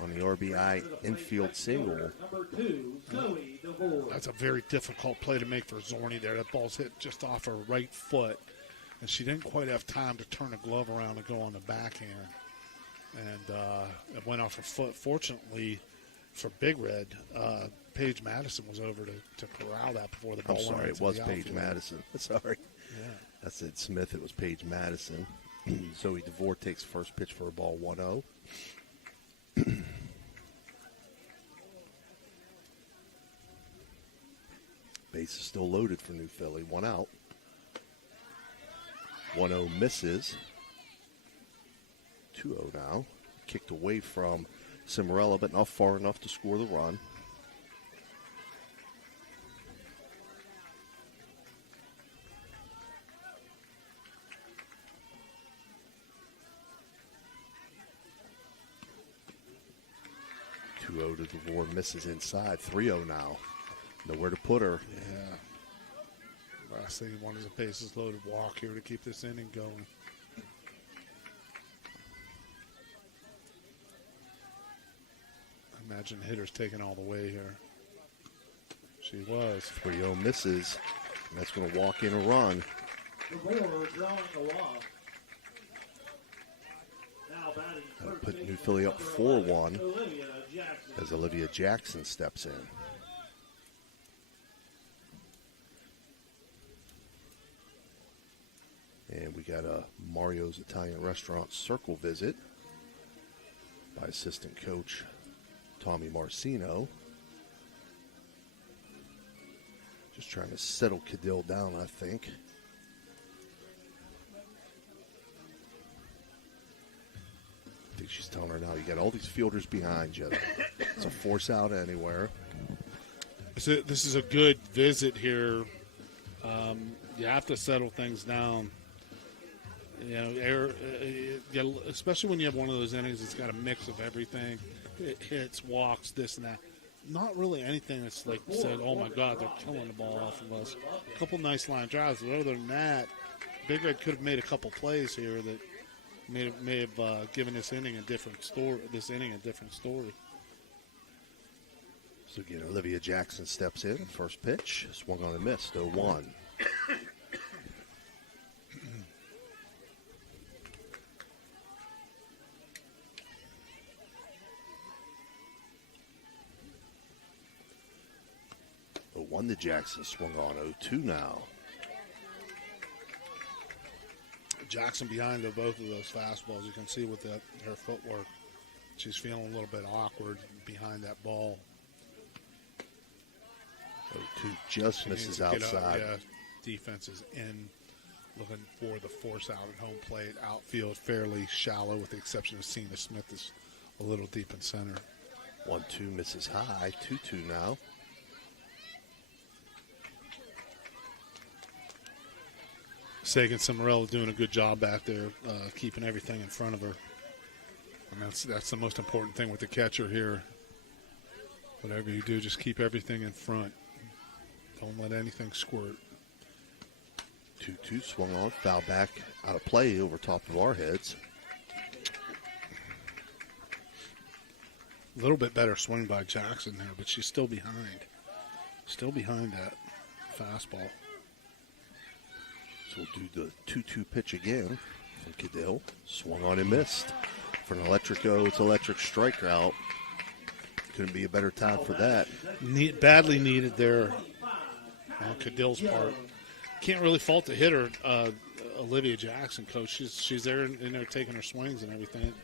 on the RBI infield single. That's a very difficult play to make for Zorni there. That ball's hit just off her right foot. and she didn't quite have time to turn the glove around and go on the backhand. And it went off her foot. Fortunately for Big Red, Paige Madison was over to corral that before the ball went. I'm sorry, it into was the Paige outfield. Madison. Sorry. Yeah. I said Smith, it was Paige Madison. Zoe DeVore takes first pitch for a ball 1-0. Base is still loaded for New Philly. 1 out. 1-0 misses. 2-0 now. Kicked away from Cimarella, but not far enough to score the run. To DeVore, misses inside. 3-0 now. Nowhere to put her. Yeah. Last thing you want is a bases loaded walk here to keep this inning going. Imagine the hitter's taking all the way here. She was. 3-0 misses. And that's going to walk in a run. DeVore drawing the walk. Now batting That'll first put base, New Philly up number 4-1 Olivia Jackson. as Olivia Jackson steps in. And we got a Mario's Italian Restaurant circle visit by assistant coach Tommy Marcino. Just trying to settle Cadill down, I think. I think she's telling her now, you got all these fielders behind you. It's a force out anywhere. This is a good visit here. You have to settle things down. You know, especially when you have one of those innings that's got a mix of everything. It hits, walks, this and that. Not really anything that's like said, oh my God, they're killing the ball off of us. A couple nice line drives, but other than that, Big Red could have made a couple plays here that may have given this inning a different story. So again, Olivia Jackson steps in. First pitch, swung on and missed. 0-1. One to Jackson, swung on 0-2 now. Jackson behind both of those fastballs. You can see with her footwork, she's feeling a little bit awkward behind that ball. 0-2 just misses outside. Defense is in, looking for the force out at home plate. Outfield fairly shallow with the exception of Cena Smith is a little deep in center. 1-2 misses high. 2-2 now. Sagan Cimarella doing a good job back there, keeping everything in front of her. And that's the most important thing with the catcher here. Whatever you do, just keep everything in front. Don't let anything squirt. 2-2 swung on, foul back out of play over top of our heads. A little bit better swing by Jackson there, but she's still behind. Still behind that fastball. So we'll do the 2-2 pitch again from Cadill. Swung on and missed. For an electric it's electric strikeout. Couldn't be a better time for that. Badly needed there on Cadill's part. Can't really fault the hitter, Olivia Jackson, coach. She's there in there taking her swings and everything.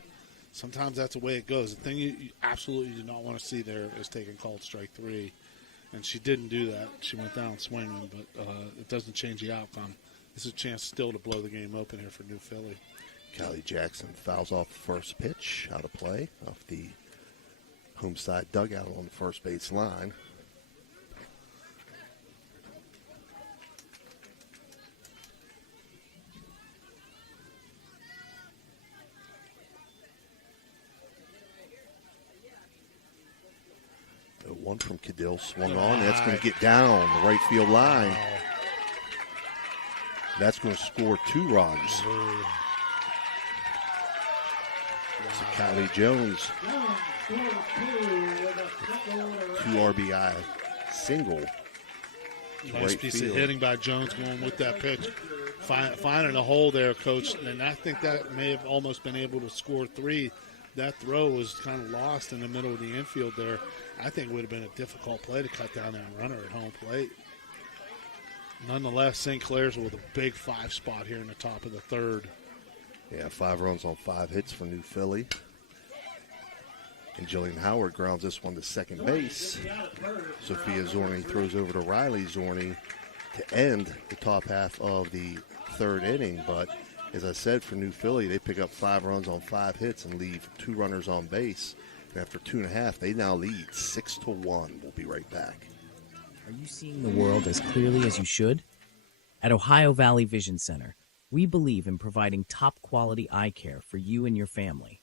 Sometimes that's the way it goes. The thing you absolutely do not want to see there is taking called strike 3. And she didn't do that. She went down swinging, but it doesn't change the outcome. This is a chance still to blow the game open here for New Philly. Kylie Jackson fouls off the first pitch, out of play, off the home side dugout on the first base line. One from Cadill, swung on. That's going to get down the right field line. That's going to score 2 runs. So Kylie Jones, 2 RBI single. Nice right piece field. of hitting by Jones going with that pitch. Finding a hole there, Coach. And I think that may have almost been able to score 3. That throw was kind of lost in the middle of the infield there. I think it would have been a difficult play to cut down that runner at home plate. Nonetheless, St. Clair's with a big 5 spot here in the top of the 3rd. Yeah, 5 runs on 5 hits for New Philly. And Jillian Howard grounds this one to second base. Sophia Zorni throws over to Riley Zorni to end the top half of the 3rd inning. But as I said, for New Philly, they pick up 5 runs on 5 hits and leave 2 runners on base. And after 2.5, they now lead 6-1. We'll be right back. Are you seeing the world as clearly as you should? At Ohio Valley Vision Center, we believe in providing top-quality eye care for you and your family.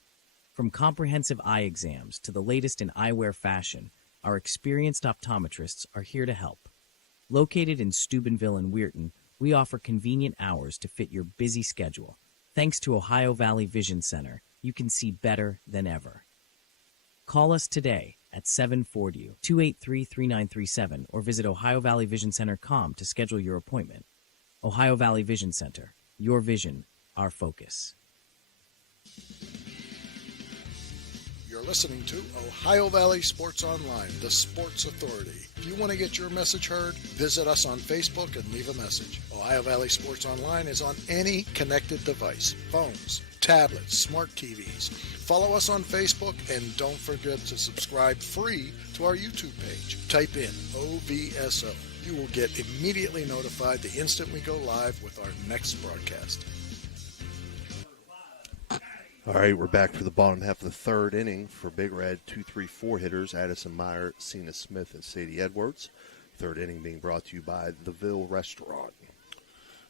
From comprehensive eye exams to the latest in eyewear fashion, our experienced optometrists are here to help. Located in Steubenville and Weirton, we offer convenient hours to fit your busy schedule. Thanks to Ohio Valley Vision Center, you can see better than ever. Call us today at 740-283-3937 or visit OhioValleyVisionCenter.com to schedule your appointment. Ohio Valley Vision Center. Your vision, our focus. You're listening to Ohio Valley Sports Online, the sports authority. If you want to get your message heard, visit us on Facebook and leave a message. Ohio Valley Sports Online is on any connected device, phones, tablets, smart TVs. Follow us on Facebook and don't forget to subscribe free to our YouTube page. Type in OVSO. You will get immediately notified the instant we go live with our next broadcast. All right, we're back for the bottom half of the 3rd inning for Big Red. 2-3-4 hitters, Addison Meyer, Cena Smith, and Sadie Edwards. 3rd inning being brought to you by the Ville Restaurant.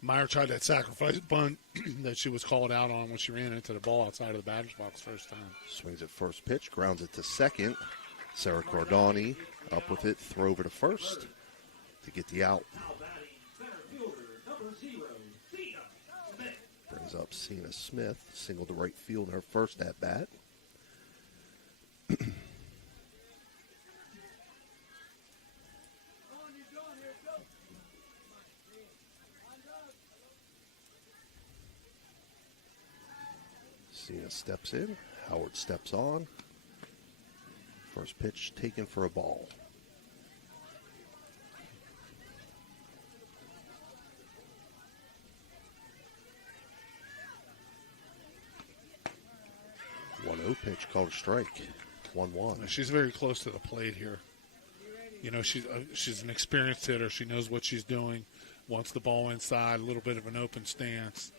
Meyer tried that sacrifice bunt that she was called out on when she ran into the ball outside of the batter's box first time. Swings at first pitch, grounds it to second. Sarah Cordani up with it, throw over to first to get the out. Brings up Cena Smith, single to right field in her first at bat. Cena steps in, Howard steps on. First pitch taken for a ball. Pitch called a strike. 1-1. She's very close to the plate here. You know, she's an experienced hitter. She knows what she's doing. Wants the ball inside, a little bit of an open stance.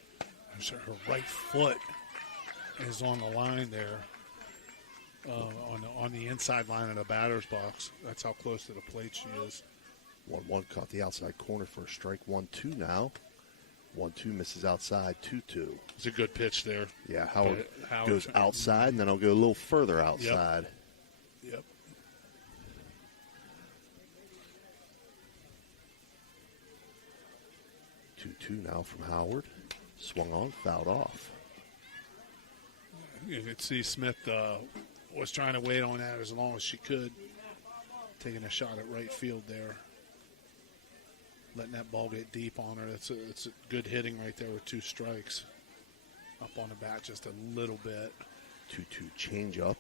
Her right foot is on the line there, on the inside line of the batter's box. That's how close to the plate she is. 1-1 caught the outside corner for a strike. 1-2 now. 1-2 misses outside. 2-2. It's a good pitch there. Yeah, Howard goes outside, and then I'll go a little further outside. Yep. 2-2 now from Howard. Swung on, fouled off. You could see Smith was trying to wait on that as long as she could. Taking a shot at right field there. Letting that ball get deep on her. It's a good hitting right there with 2 strikes. Up on the bat just a little bit. 2-2 changeup.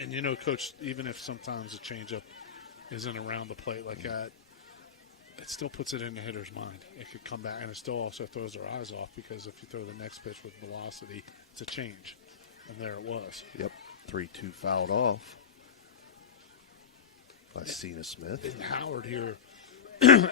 And you know, Coach, even if sometimes the changeup isn't around the plate like that, it still puts it in the hitter's mind. It could come back, and it still also throws their eyes off because if you throw the next pitch with velocity, it's a change. And there it was. Yep, 3-2 fouled off by Cena Smith. And Howard here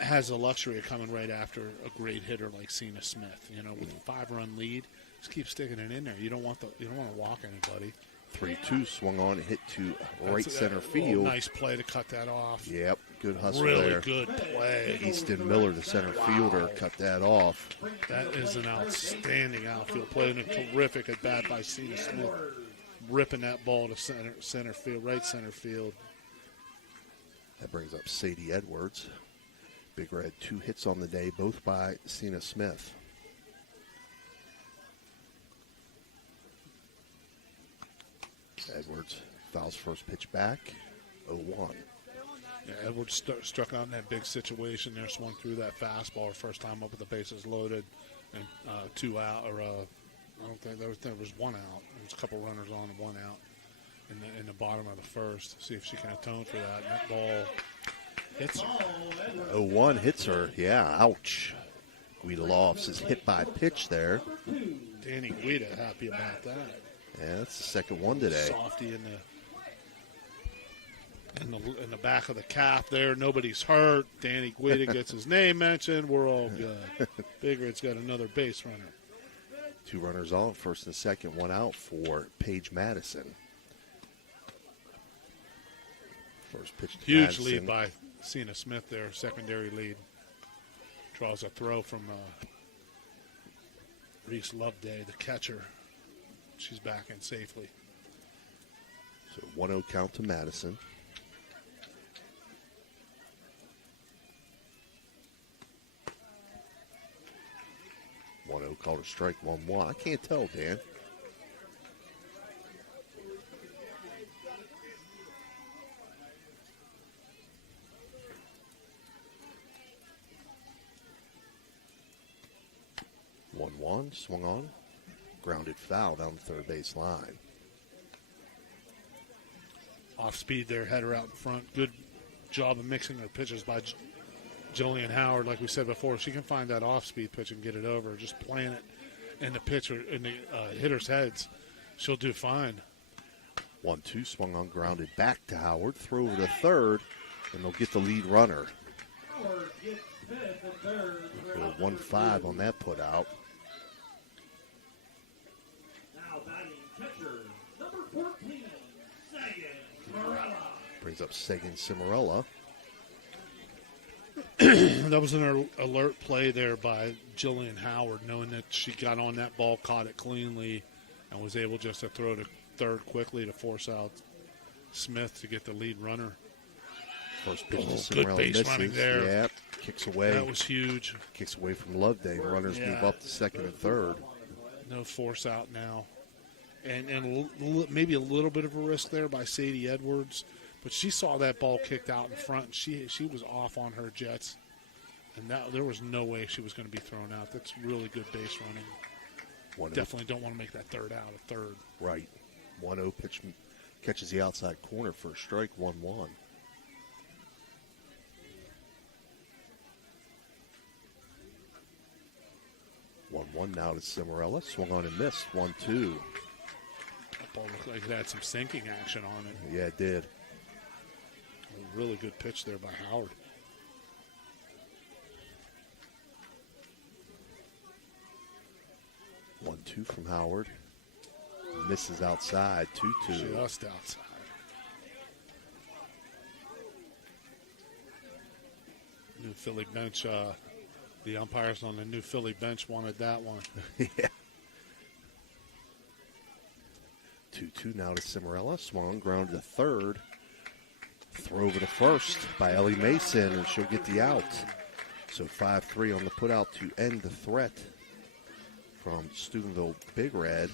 has the luxury of coming right after a great hitter like Cena Smith. You know, with a 5-run lead, just keep sticking it in there. You don't want to walk anybody. 3-2 swung on and hit to right center field. Nice play to cut that off. Yep, good hustle really there. Really good play. Easton Miller, the center fielder, cut that off. That is an outstanding outfield play and a terrific at bat by Cena Smith, ripping that ball to center field, right center field. That brings up Sadie Edwards. Big Red, 2 hits on the day, both by Cena Smith. Edwards fouls first pitch back, 0-1. Yeah, Edwards struck out in that big situation there, swung through that fastball, first time up with the bases loaded, and 2 out, or I don't think there was 1 out. There was a couple runners on and 1 out in the bottom of the first. See if she can atone for that. And that ball hits her. 0-1 hits her. Yeah, ouch. Guida Lofts is hit by pitch there. Danny Guida happy about that. Yeah, that's the second one today. Softy in the back of the calf there. Nobody's hurt. Danny Guida gets his name mentioned. We're all good. Big Red's got another base runner. 2 runners on, first and second, 1 out for Paige Madison. First pitch to Huge Madison. lead by Cena Smith there, secondary lead. Draws a throw from Reese Loveday, the catcher. She's back in safely. So 1-0 count to Madison. Called a strike, 1-1. I can't tell, Dan. One, swung on, grounded foul down the third base line. Off speed there, header out in front. Good job of mixing her pitches by Jillian Howard. Like we said before, if she can find that off speed pitch and get it over, just playing it in the pitcher in the hitters' heads, she'll do fine. 1-2, swung on, grounded back to Howard, throw over to third, and they'll get the lead runner. For a 1-5 on that put out. Brings up Sagan Cimarella. That was an alert play there by Jillian Howard, knowing that she got on that ball, caught it cleanly, and was able just to throw to third quickly to force out Smith to get the lead runner. First pitch to Good Cimarella base misses. running there. Yeah, kicks away. That was huge. Kicks away from Loveday. Runners move up to second and third. No force out now. And maybe a little bit of a risk there by Sadie Edwards. But she saw that ball kicked out in front. And she was off on her jets. And there was no way she was going to be thrown out. That's really good base running. Definitely don't want to make that third out a third. Right. 1-0 pitch catches the outside corner for a strike, 1-1. 1-1 now to Cimarella. Swung on and missed. 1-2. That ball looked like it had some sinking action on it. Yeah, it did. A really good pitch there by Howard. One-two from Howard. Misses outside. 2-2. Just outside. New Philly bench. The umpires on the new Philly bench wanted that one. Yeah. 2-2 now to Cimarella. Swung, ground to third. Throw over to first by Ellie Mason, and she'll get the out. So 5-3 on the putout to end the threat from Steubenville Big Red.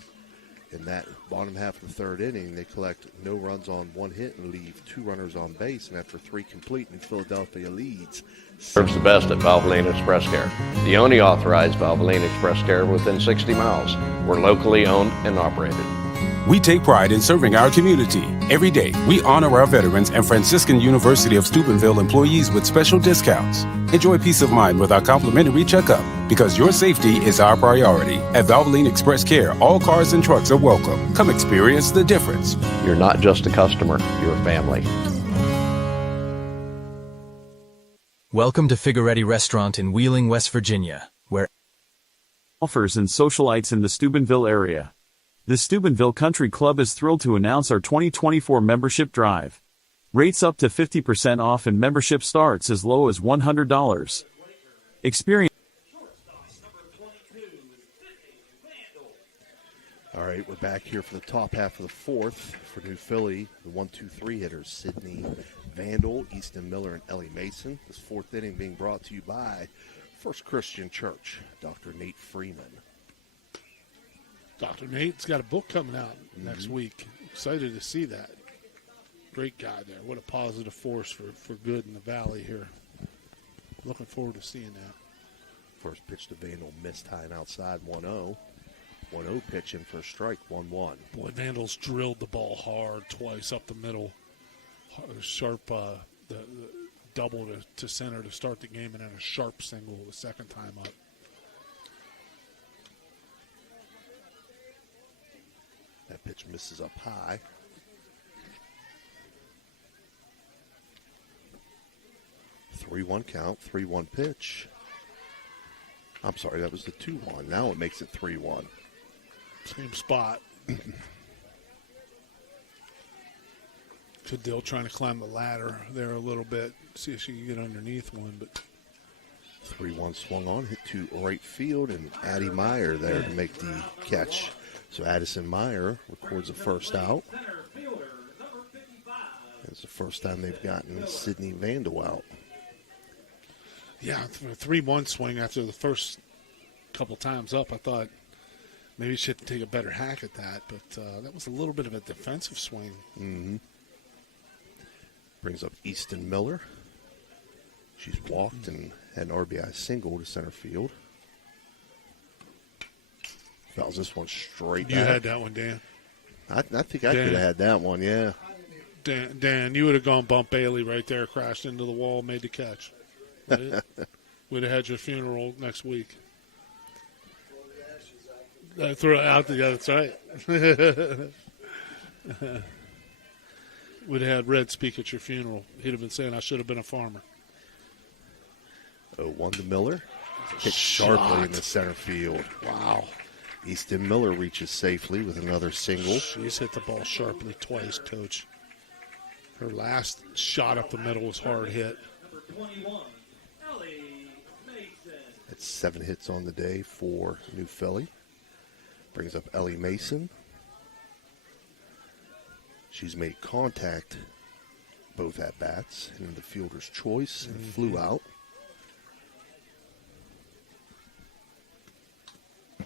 In that bottom half of the third inning, they collect no runs on one hit and leave 2 runners on base. And after 3 complete, New Philadelphia leads. Serves the best at Valvoline Express Care, the only authorized Valvoline Express Care within 60 miles. We're locally owned and operated. We take pride in serving our community. Every day, we honor our veterans and Franciscan University of Steubenville employees with special discounts. Enjoy peace of mind with our complimentary checkup, because your safety is our priority. At Valvoline Express Care, all cars and trucks are welcome. Come experience the difference. You're not just a customer, you're a family. Welcome to Figueretti Restaurant in Wheeling, West Virginia, where offers and socialites in the Steubenville area. The Steubenville Country Club is thrilled to announce our 2024 membership drive. Rates up to 50% off and membership starts as low as $100. Experience. All right, we're back here for the top half of the fourth for New Philly. The 1-2-3 hitters, Sydney Vandal, Easton Miller, and Ellie Mason. This fourth inning being brought to you by First Christian Church, Dr. Nate Freeman. Dr. Nate's got a book coming out next week. Excited to see that. Great guy there. What a positive force for good in the Valley here. Looking forward to seeing that. First pitch to Vandal, missed high and outside, 1-0. 1-0 pitch in for a strike, 1-1. Boy, Vandal's drilled the ball hard twice up the middle. Sharp the double to center to start the game, and then a sharp single the second time up. That pitch misses up high. (3-1) count, 3-1 pitch. I'm sorry, that was the 2-1. Now it makes it 3-1. Same spot. Cadell trying to climb the ladder there a little bit, see if she can get underneath one. But 3-1 swung on, hit to right field, and Addie Meyer there to make the catch. So Addison Meyer records the first out. It's the first time they've gotten Sydney Vandal out. Yeah, a 3-1 swing after the first couple times up. I thought maybe she should take a better hack at that, but that was a little bit of a defensive swing. Mm-hmm. Brings up Easton Miller. She's walked and had an RBI single to center field. Fouls this one straight back. You had that one, Dan. I think I could have had that one, yeah. Dan, you would have gone bump Bailey right there, crashed into the wall, made the catch. We'd have had your funeral next week. Throw it out together, that's right. We'd have had Red speak at your funeral. He'd have been saying, I should have been a farmer. 0-1 to Miller. Hit sharply in the center field. Wow. Easton Miller reaches safely with another single. She's hit the ball sharply twice, Coach. Her last shot up the middle was hard hit. That's 7 hits on the day for New Philly. Brings up Ellie Mason. She's made contact both at bats and in the fielder's choice and flew out.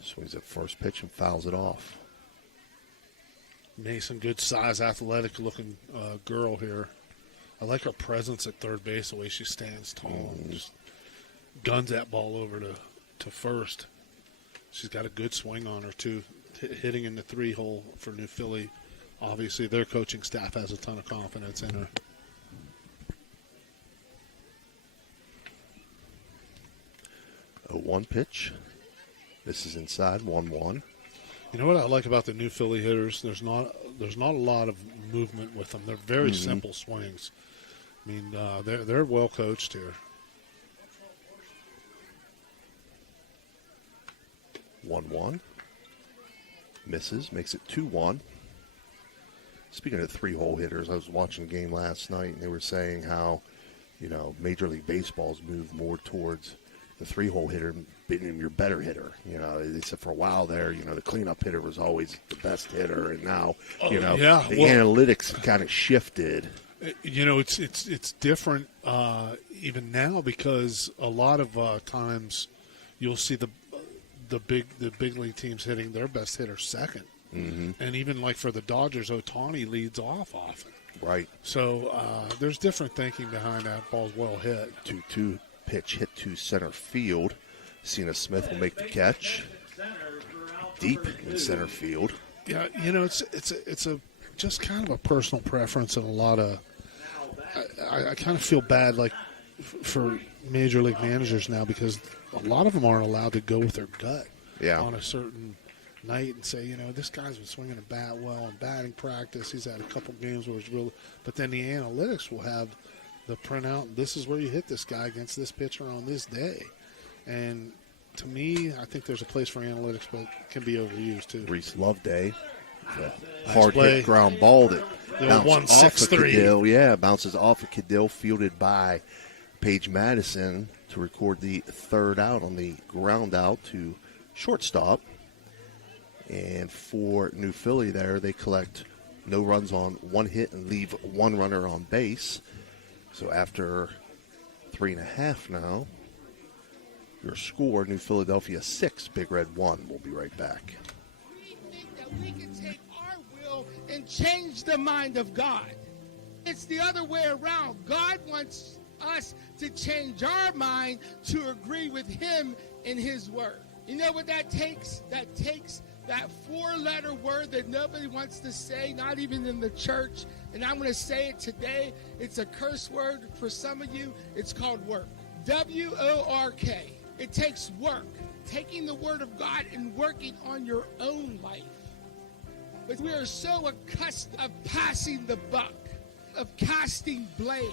Swings at first pitch and fouls it off. Mason, good size, athletic looking girl here. I like her presence at third base, the way she stands tall and just guns that ball over to first. She's got a good swing on her, too. Hitting in the 3-hole for New Philly. Obviously, their coaching staff has a ton of confidence in her. A 1 pitch. This is inside, 1-1. You know what I like about the New Philly hitters? There's not a lot of movement with them. They're very simple swings. I mean, they're well coached here. 1-1. Misses, makes it 2-1. Speaking of 3-hole hitters, I was watching a game last night, and they were saying how, Major League Baseball's moved more towards the 3-hole hitter being your better hitter. They said for a while there, the cleanup hitter was always the best hitter, and now, analytics kind of shifted. It's different even now because a lot of times you'll see the big league teams hitting their best hitter second. Mm-hmm. And even like for the Dodgers, Ohtani leads off often. Right. So there's different thinking behind that. Ball's well hit. 2-2 pitch hit to center field. Cena Smith will make the catch. Deep in center field. Yeah, it's a just kind of a personal preference and a lot of. I kind of feel bad for major league managers now because a lot of them aren't allowed to go with their gut on a certain night and say, this guy's been swinging a bat well in batting practice. He's had a couple games where it's real. But then the analytics will have the printout. This is where you hit this guy against this pitcher on this day. And to me, I think there's a place for analytics, but it can be overused too. Reese Loveday, hard hit ground ball that bounced off of Cadell. Yeah, bounces off of Cadell, fielded by Paige Madison to record the third out on the ground out to shortstop. And for New Philly there, they collect no runs on 1 hit and leave 1 runner on base. So after 3.5 now, your score, New Philadelphia 6, Big Red 1. We'll be right back. We can take our will and change the mind of God. It's the other way around. God wants us to change our mind to agree with him in his word. You know what that takes? That takes that 4-letter word that nobody wants to say, not even in the church. And I'm going to say it today. It's a curse word for some of you. It's called work. W-O-R-K. It takes work. Taking the word of God and working on your own life. But we are so accustomed of passing the buck, of casting blame.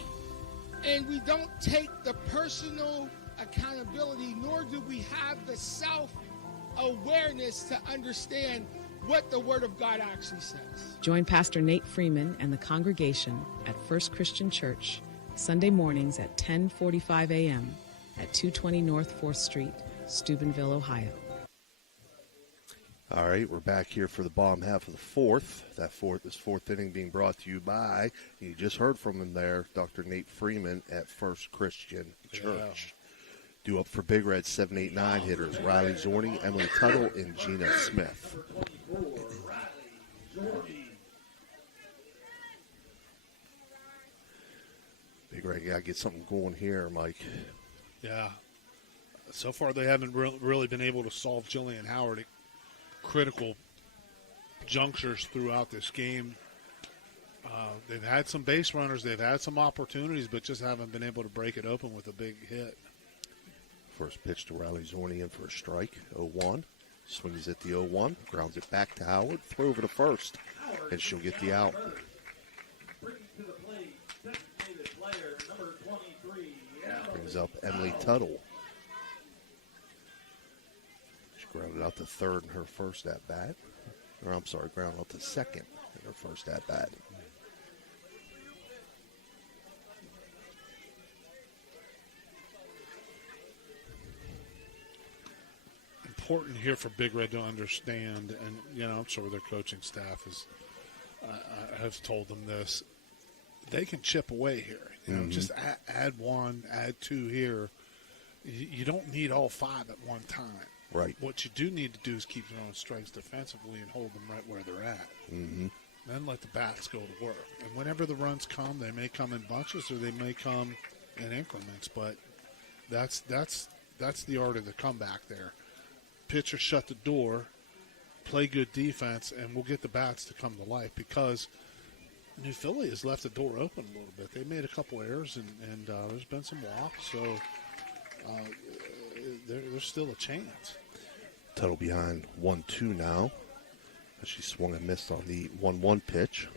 And we don't take the personal accountability, nor do we have the self-awareness to understand what the Word of God actually says. Join Pastor Nate Freeman and the congregation at First Christian Church Sunday mornings at 10:45 a.m. at 220 North 4th Street, Steubenville, Ohio. All right, we're back here for the bottom half of the fourth. This fourth inning being brought to you by, you just heard from him there, Dr. Nate Freeman at First Christian Church. Due up for Big Red 7-8-9 hitters, Riley Zorney, Emily Tuttle, and Gina Smith. Big Red got to get something going here, Mike. Yeah. So far they haven't really been able to solve Jillian Howard at critical junctures throughout this game. They've had some base runners, they've had some opportunities, but just haven't been able to break it open with a big hit. First pitch to Riley Zorney in for a strike, 0-1. Swings at the 0-1, grounds it back to Howard, throw over to first, and she'll get the out. Brings up Emily Tuttle. She grounded out to third in her first at-bat. Or I'm sorry, grounded out to second in her first at-bat. Important here for Big Red to understand, and I'm sure their coaching staff has told them this. They can chip away here. Just add one, add two here. You don't need all five at one time. Right. What you do need to do is keep throwing strikes defensively and hold them right where they're at. Mm-hmm. Then let the bats go to work. And whenever the runs come, they may come in bunches or they may come in increments. But that's the art of the comeback there. Pitcher shut the door, play good defense, and we'll get the bats to come to life because New Philly has left the door open a little bit. They made a couple errors, and there's been some walks, so there's still a chance. Tuttle behind 1-2 now. She swung and missed on the 1-1 pitch.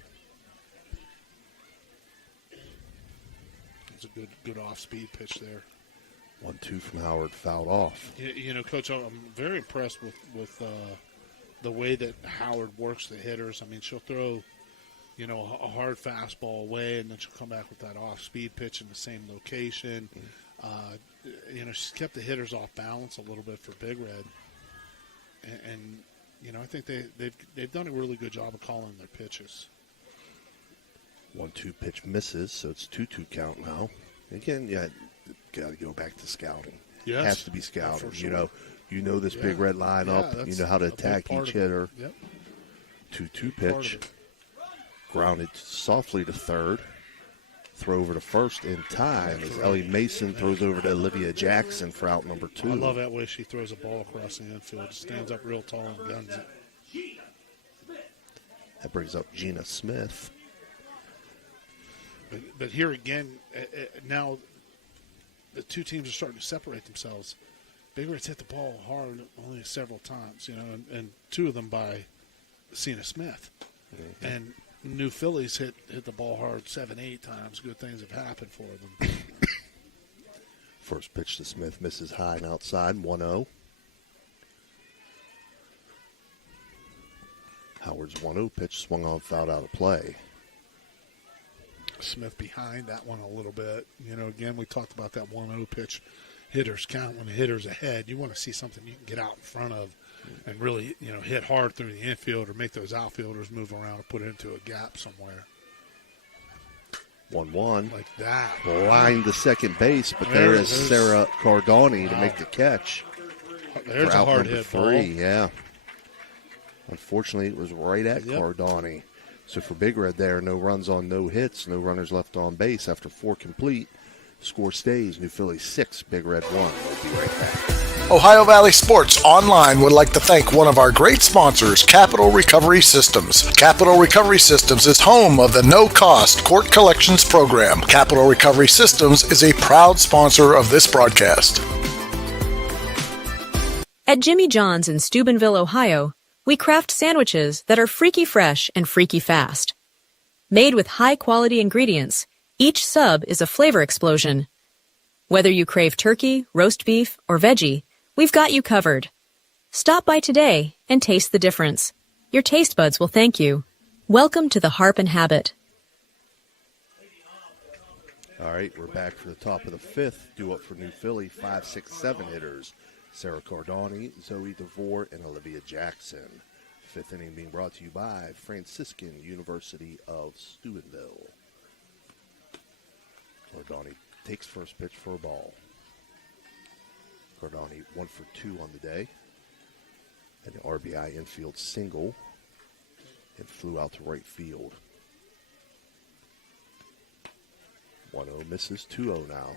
It's a good off-speed pitch there. 1-2 from Howard, fouled off. Coach, I'm very impressed with the way that Howard works the hitters. I mean, she'll throw, a hard fastball away, and then she'll come back with that off-speed pitch in the same location. She's kept the hitters off balance a little bit for Big Red. And I think they've done a really good job of calling their pitches. 1-2 pitch misses, so it's 2-2 count now. Again, got to go back to scouting. Yes. Has to be scouting. Sure. You know this Big Red lineup. You know how to attack each hitter. Yep. 2-2 pitch. Grounded softly to third. Throw over to first in time as Ellie Mason throws over to Olivia Jackson for out number 2. I love that way she throws a ball across the infield. Stands up real tall and guns it. That brings up Gina Smith. But here again, now the two teams are starting to separate themselves. Big Red's hit the ball hard only several times, and two of them by Cena Smith. Mm-hmm. And New Phillies hit the ball hard 7-8 times. Good things have happened for them. First pitch to Smith misses high and outside, 1-0. Howard's 1-0 pitch swung on, fouled out of play. Smith behind that one a little bit. Again, we talked about that 1-0 pitch. Hitters count when the hitter's ahead. You want to see something you can get out in front of and really, hit hard through the infield or make those outfielders move around and put it into a gap somewhere. 1-1. Like that. Line to second base, but there is Sarah Cardoni to make the catch. There's a hard hit 3, ball. yeah. Unfortunately, it was right at Cardoni. So for Big Red there, no runs on no hits, no runners left on base after 4 complete. Score stays, New Philly 6, Big Red 1. We'll be right back. Ohio Valley Sports Online would like to thank one of our great sponsors, Capital Recovery Systems. Capital Recovery Systems is home of the no-cost court collections program. Capital Recovery Systems is a proud sponsor of this broadcast. At Jimmy John's in Steubenville, Ohio, we craft sandwiches that are freaky fresh and freaky fast. Made with high-quality ingredients, each sub is a flavor explosion. Whether you crave turkey, roast beef, or veggie, we've got you covered. Stop by today and taste the difference. Your taste buds will thank you. Welcome to the Harp and Habit. All right, we're back for the top of the 5th. Due up for New Philly, 5, 6, 7 hitters. Sarah Cardani, Zoe DeVore, and Olivia Jackson. 5th inning being brought to you by Franciscan University of Steubenville. Cardani takes first pitch for a ball. Cardani 1 for 2 on the day. And the RBI infield single. And flew out to right field. 1-0 misses, 2-0 now.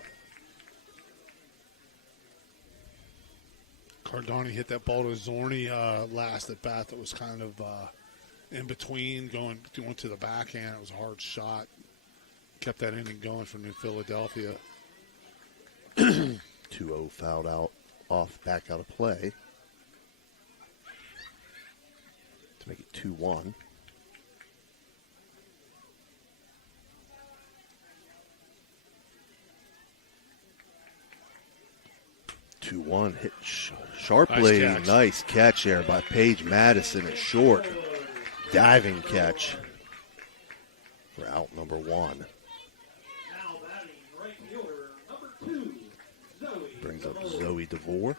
Cardani hit that ball to Zorni last at bat. That was kind of in between, going to the backhand. It was a hard shot. Kept that inning going for New Philadelphia. 2-0 fouled out, back out of play. To make it 2-1. Hit sharply. Nice catch there by Paige Madison at short. Diving catch for out number 1. Brings up Zoe DeVore.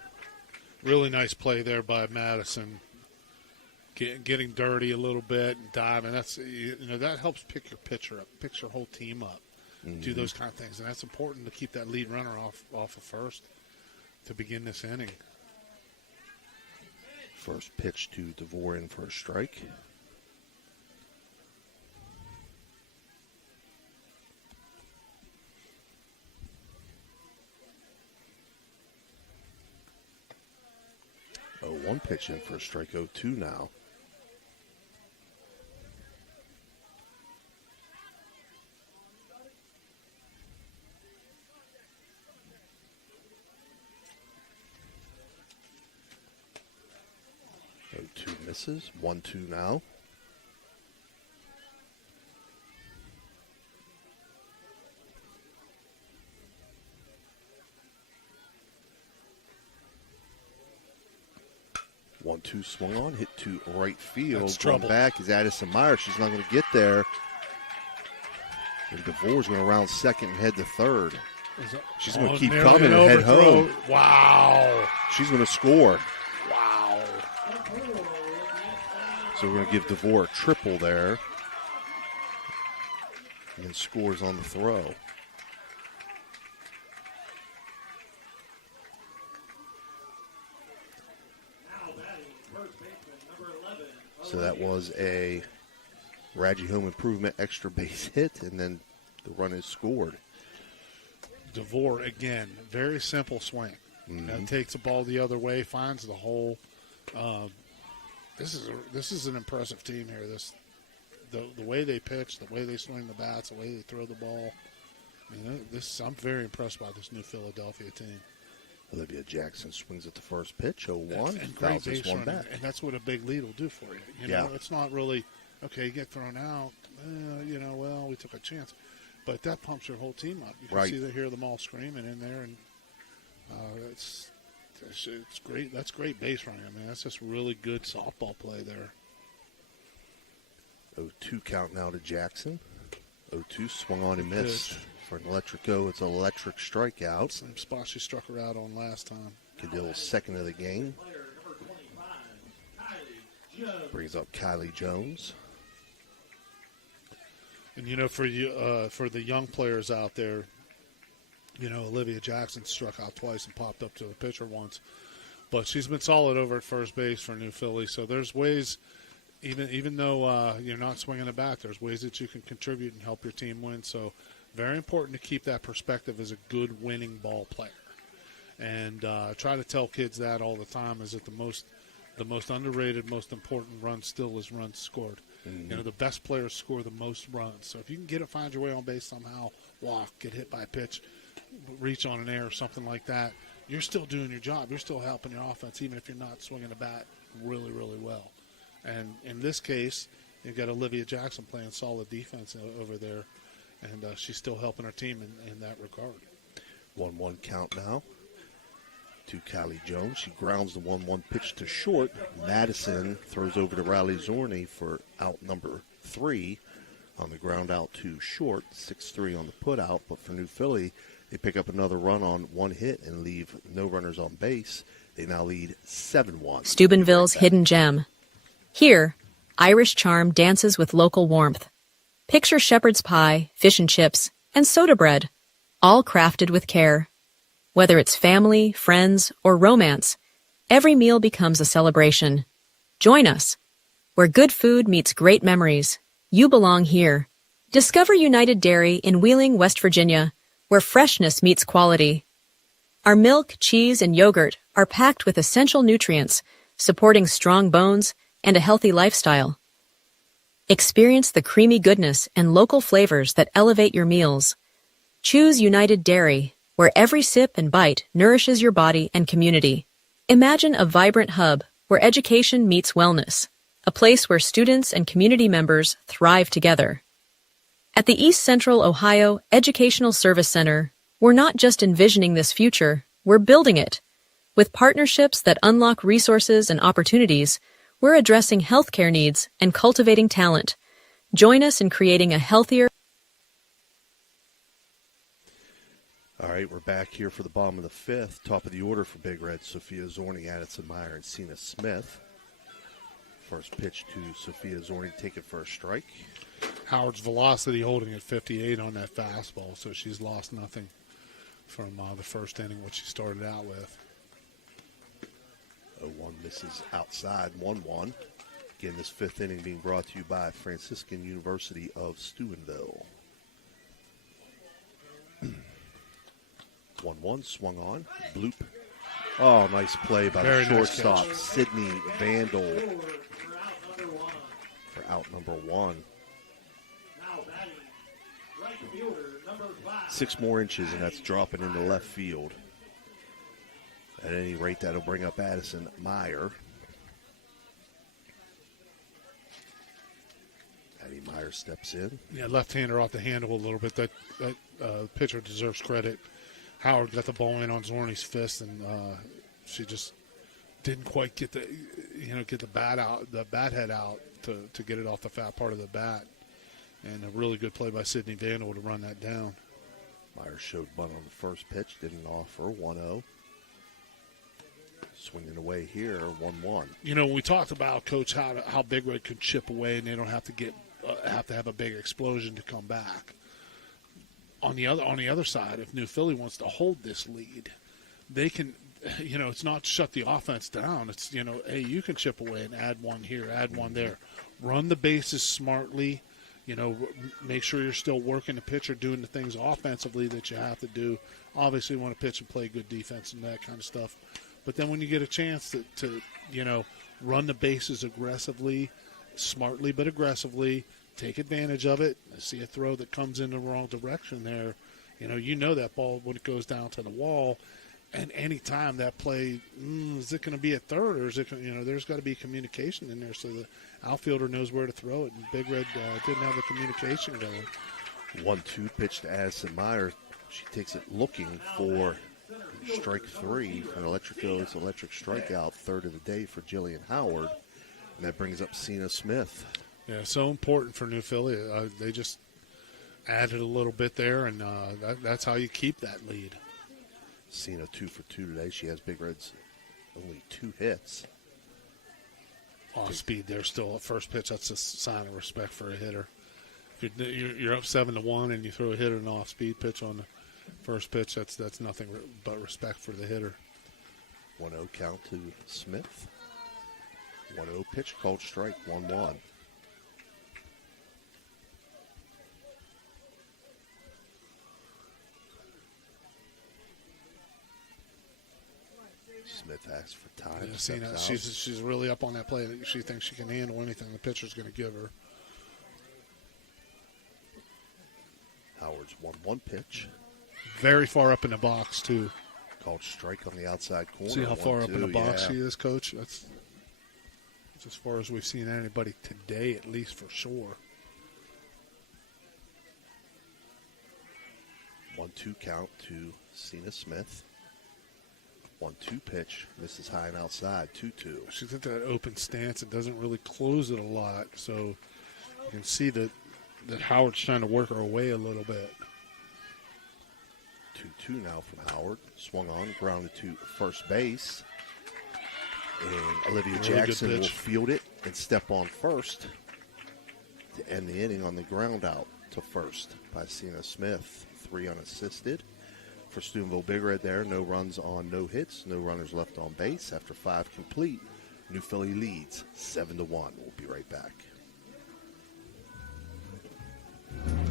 Really nice play there by Madison. Getting dirty a little bit and diving. That's that helps pick your pitcher up, picks your whole team up. Do those kind of things, and that's important to keep that lead runner off of first to begin this inning. First pitch to DeVore in for a strike. One pitch in for a strike, 0-2 now. Misses. 1-2 now. One-two swung on, hit to right field. That's Going trouble. back is Addison Meyer. She's not going to get there. And DeVore's going to round second and head to third. She's going to keep coming and head home. Wow. She's going to score. Wow. So we're going to give DeVore a triple there. And then scores on the throw. So that was a Radji Home Improvement extra base hit, and then the run is scored. DeVore, again, very simple swing. Takes the ball the other way, finds the hole. This is an impressive team here. The way they pitch, the way they swing the bats, the way they throw the ball. I mean, I'm very impressed by this New Philadelphia team. Olivia Jackson swings at the first pitch, 0-1, and great fouls this base one running, back. and that's what a big lead will do for you. You know, it's not really okay. You get thrown out. Well, we took a chance, but that pumps your whole team up. You can see hear them all screaming in there, and it's great. That's great base running. I mean, that's just really good softball play there. 0-2 count now to Jackson. 0-2 swung on and missed. For an electric go, it's an electric strikeout. Same spot she struck her out on last time. Cadill's second of the game. Brings up Kylie Jones. And for the young players out there, Olivia Jackson struck out twice and popped up to the pitcher once, but she's been solid over at first base for New Philly. So there's ways, even though you're not swinging the bat, there's ways that you can contribute and help your team win. So very important to keep that perspective as a good winning ball player. And try to tell kids that all the time, is that the most underrated, most important run still is runs scored. Mm-hmm. You know, the best players score the most runs. So if you can find your way on base somehow, walk, get hit by a pitch, reach on an air or something like that, you're still doing your job. You're still helping your offense, even if you're not swinging the bat really, really well. And in this case, you've got Olivia Jackson playing solid defense over there, and she's still helping her team in that regard. 1-1 count now to Callie Jones. She grounds the 1-1 pitch to short. Madison throws over to Riley Zorney for out number 3 on the ground out to short. 6-3 on the put out. But for New Philly, they pick up another run on one hit and leave no runners on base. They now lead 7-1. Steubenville's hidden gem. Here, Irish charm dances with local warmth. Picture shepherd's pie, fish and chips, and soda bread, all crafted with care. Whether it's family, friends, or romance, every meal becomes a celebration. Join us. Where good food meets great memories, you belong here. Discover United Dairy in Wheeling, West Virginia, where freshness meets quality. Our milk, cheese, and yogurt are packed with essential nutrients, supporting strong bones and a healthy lifestyle. Experience the creamy goodness and local flavors that elevate your meals. Choose United Dairy, where every sip and bite nourishes your body and community. Imagine a vibrant hub where education meets wellness, a place where students and community members thrive together. At the East Central Ohio Educational Service Center, we're not just envisioning this future, we're building it. With partnerships that unlock resources and opportunities, we're addressing healthcare needs and cultivating talent. Join us in creating a healthier. All right, we're back here for the bottom of the 5th. Top of the order for Big Red, Sophia Zorney, Addison Meyer, and Cena Smith. First pitch to Sophia Zorney, take it for a strike. Howard's velocity holding at 58 on that fastball, so she's lost nothing from the first inning, what she started out with. 0-1 misses outside, 1-1. Again, this 5th inning being brought to you by Franciscan University of Steubenville. 1-1, swung on, bloop. Oh, nice play by the shortstop, Sydney Vandal, for out number 1. 6 more inches, and that's dropping into left field. At any rate, that'll bring up Addison Meyer. Addie Meyer steps in. Yeah, left-hander off the handle a little bit. That pitcher deserves credit. Howard got the ball in on Zorney's fist, and she just didn't quite get the bat head out to get it off the fat part of the bat. And a really good play by Sydney Vandal to run that down. Meyer showed bunt on the first pitch, didn't offer. 1-0. Swinging away here, 1-1. You know, we talked about, Coach, how Big Red could chip away, and they don't have to have a big explosion to come back. On the other side, if New Philly wants to hold this lead, they can. You know, it's not shut the offense down. It's, hey, you can chip away and add one here, add one there. Run the bases smartly. Make sure you're still working the pitcher, doing the things offensively that you have to do. Obviously, you want to pitch and play good defense and that kind of stuff. But then when you get a chance to run the bases aggressively, smartly but aggressively, take advantage of it. I see a throw that comes in the wrong direction there. You know that ball when it goes down to the wall. And any time that play, is it going to be a third, or is it? There's got to be communication in there so the outfielder knows where to throw it. And Big Red didn't have the communication going. 1-2 pitch to Addison Meyer. She takes it looking for strike 3. An electric strikeout, third of the day for Jillian Howard, and that brings up Cena Smith. Yeah, so important for New Philly. They just added a little bit there, and that's how you keep that lead. Cena 2 for 2 today. She has Big Red's only 2 hits. Off speed there still at first pitch. That's a sign of respect for a hitter. If you're up 7-1 and you throw a hitter an off speed pitch on the first pitch, that's nothing but respect for the hitter. 1-0 count to Smith. 1-0 pitch, called strike, 1-1. Smith asks for time. Yeah, Cena, she's really up on that play. She thinks she can handle anything the pitcher's going to give her. Howard's 1-1 pitch. Very far up in the box, too. Called strike on the outside corner. See how far up in the box yeah. she is, Coach? That's as far as we've seen anybody today, at least for sure. 1-2 count to Cena Smith. 1-2 pitch, misses high and outside, 2-2. She's got that open stance. It doesn't really close it a lot, so you can see that Howard's trying to work her away a little bit. 2-2 now from Howard. Swung on, grounded to first base. And Olivia Jackson will field it and step on first to end the inning on the ground out to first by Cena Smith. 3 unassisted. For Steubenville Big Red there, no runs on no hits, no runners left on base. After 5 complete, New Philly leads 7-1. We'll be right back.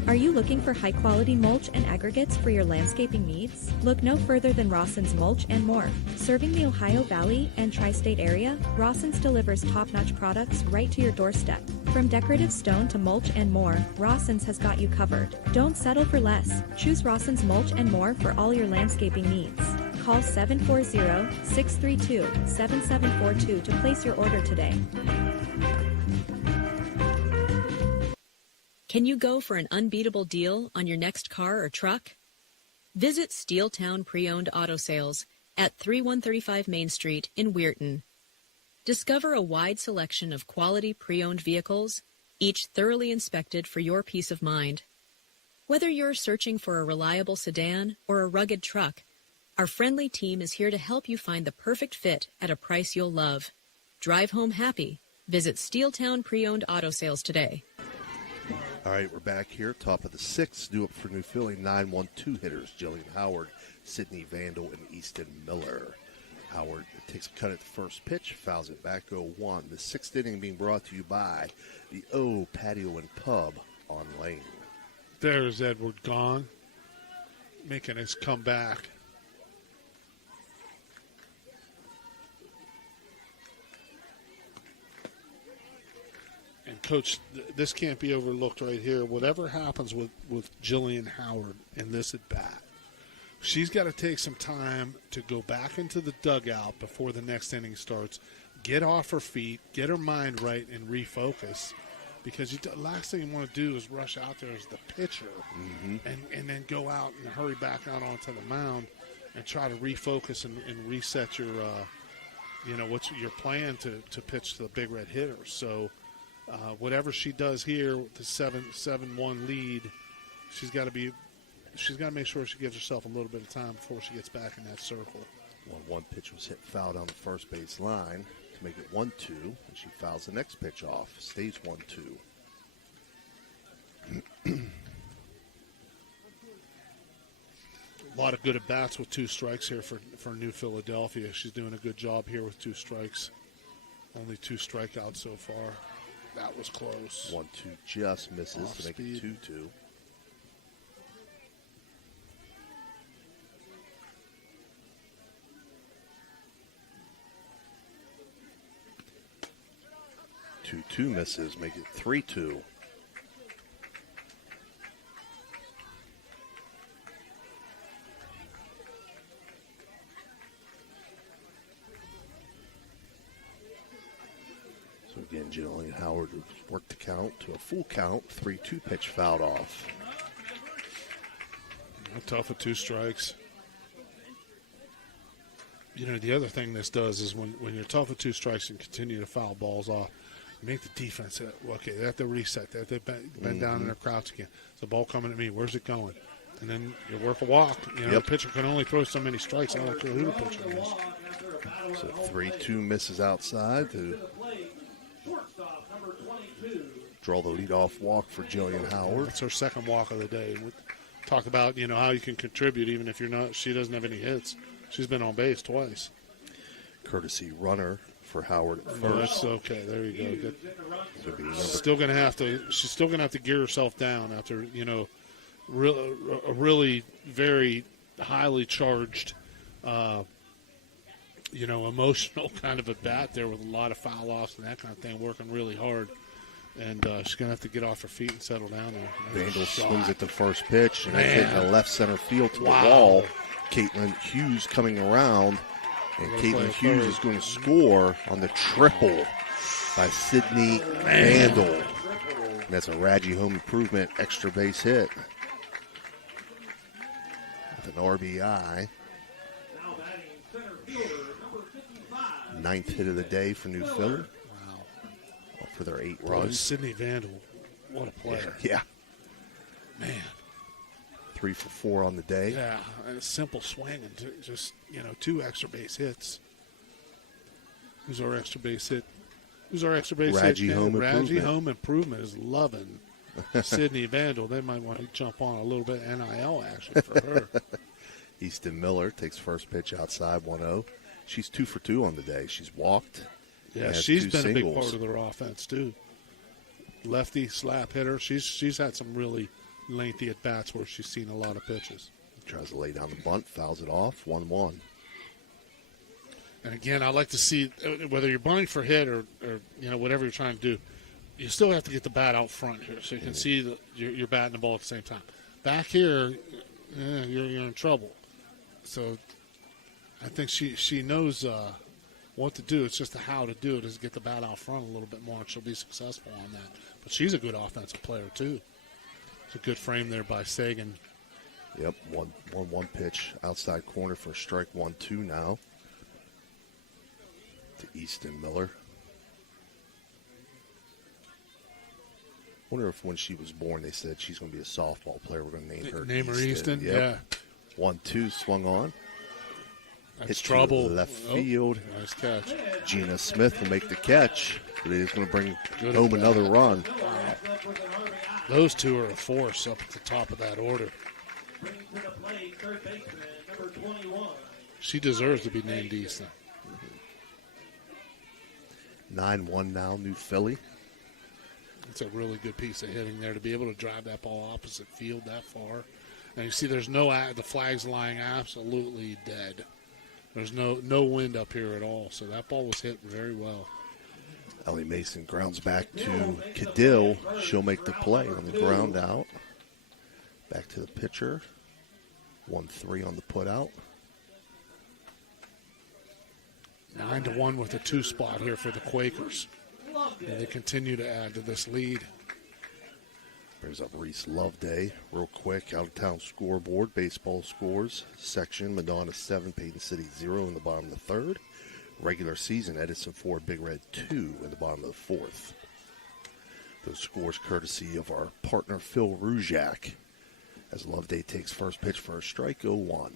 Are you looking for high-quality mulch and aggregates for your landscaping needs? Look no further than Rawson's Mulch and More. Serving the Ohio Valley and Tri-State area, Rawson's delivers top-notch products right to your doorstep. From decorative stone to mulch and more, Rawson's has got you covered. Don't settle for less. Choose Rawson's Mulch and More for all your landscaping needs. Call 740-632-7742 to place your order today. Can you go for an unbeatable deal on your next car or truck? Visit Steeltown Pre-Owned Auto Sales at 3135 Main Street in Weirton. Discover a wide selection of quality pre-owned vehicles, each thoroughly inspected for your peace of mind. Whether you're searching for a reliable sedan or a rugged truck, our friendly team is here to help you find the perfect fit at a price you'll love. Drive home happy. Visit Steeltown Pre-Owned Auto Sales today. All right, we're back here, top of the 6th. Due up for New Philly, 9-1-2 hitters, Jillian Howard, Sydney Vandal, and Easton Miller. Howard takes a cut at the first pitch, fouls it back 0-1. The 6th inning being brought to you by the O Patio and Pub on Lane. There's Edward Gahn making his comeback. And, Coach, this can't be overlooked right here. Whatever happens with Jillian Howard in this at-bat, she's got to take some time to go back into the dugout before the next inning starts, get off her feet, get her mind right, and refocus. Because the last thing you want to do is rush out there as the pitcher and then go out and hurry back out onto the mound and try to refocus and reset your, what's your plan to pitch to the Big Red hitters. So, whatever she does here with the 7-1 lead, she's got to make sure she gives herself a little bit of time before she gets back in that circle. 1-1 pitch was hit foul down the first base line to make it 1-2, and she fouls the next pitch off. Stays 1-2. A lot of good at-bats with 2 strikes here for New Philadelphia. She's doing a good job here with 2 strikes. Only 2 strikeouts so far. That was close. 1-2 just misses Off to make speed. it 2-2. Two misses, make it 3-2. So again, Jillian Howard worked the count to a full count. 3-2 pitch fouled off. Tough with 2 strikes. The other thing this does is when you're tough with 2 strikes and continue to foul balls off, make the defense, okay, they have to reset. They have to bend down in their crouch again. It's the ball coming at me. Where's it going? And then you work a walk. The pitcher can only throw so many strikes. I don't care who the pitcher is. So 3-2 misses outside to draw the leadoff walk for Jillian Howard. It's her second walk of the day. We talk about, how you can contribute even if she doesn't have any hits. She's been on base twice. Courtesy runner for Howard at first. No, that's okay. There you go. Could be She's still going to have to gear herself down after, a really very highly charged, emotional kind of a bat there with a lot of foul offs and that kind of thing, working really hard. And she's going to have to get off her feet and settle down there. Vandal swings at the first pitch, and hitting the left center field to the wall. Caitlin Hughes coming around, and Caitlin Hughes is going to score on the triple by Sydney Vandal. And that's a Radji home improvement extra base hit with an RBI. Ninth hit of the day for New Philly. For their 8 runs. Sydney Vandal, what a player. Yeah. Man. 3 for 4 on the day. Yeah, and a simple swing and just, 2 extra base hits. Who's our extra base hit? Radji Home Improvement. Radji Home Improvement is loving Sydney Vandal. They might want to jump on a little bit NIL action for her. Easton Miller takes first pitch outside 1-0. She's 2 for 2 on the day. She's walked. Yeah, she's been a big part of their offense, too. Lefty, slap hitter. She's had some really lengthy at-bats where she's seen a lot of pitches. Tries to lay down the bunt, fouls it off, 1-1. And, again, I like to see, whether you're bunting for hit or whatever you're trying to do, you still have to get the bat out front here so you can see you're batting the ball at the same time. Back here, you're in trouble. So I think she knows what to do. It's just how to do it is get the bat out front a little bit more, and she'll be successful on that. But she's a good offensive player, too. It's a good frame there by Sagan. Yep, 1-1 pitch outside corner for strike 1-2 now to Easton Miller. Wonder if when she was born they said she's going to be a softball player. We're going to name her Easton. Yep. Yeah. 1-2 swung on. That's hit trouble. To left field. Nice catch. Gina Smith will make the catch, but it is going to bring home another run. Those two are a force up at the top of that order. She deserves to be named Easton. 9-1 now, New Philly. It's a really good piece of hitting there to be able to drive that ball opposite field that far. And you see there's the flag's lying absolutely dead. There's no wind up here at all, so that ball was hit very well. Ellie Mason grounds back to Cadill. She'll make the play on the ground out. Back to the pitcher. 1-3 on the put out. 9-1 with a 2 spot here for the Quakers. And they continue to add to this lead. Brings up Reese Loveday real quick. Out-of-town scoreboard. Baseball scores section. Madonna 7, Peyton City 0 in the bottom of the third. Regular season, Edison 4, Big Red 2 in the bottom of the fourth. Those scores courtesy of our partner Phil Ruzak as Loveday takes first pitch for a strike 0-1.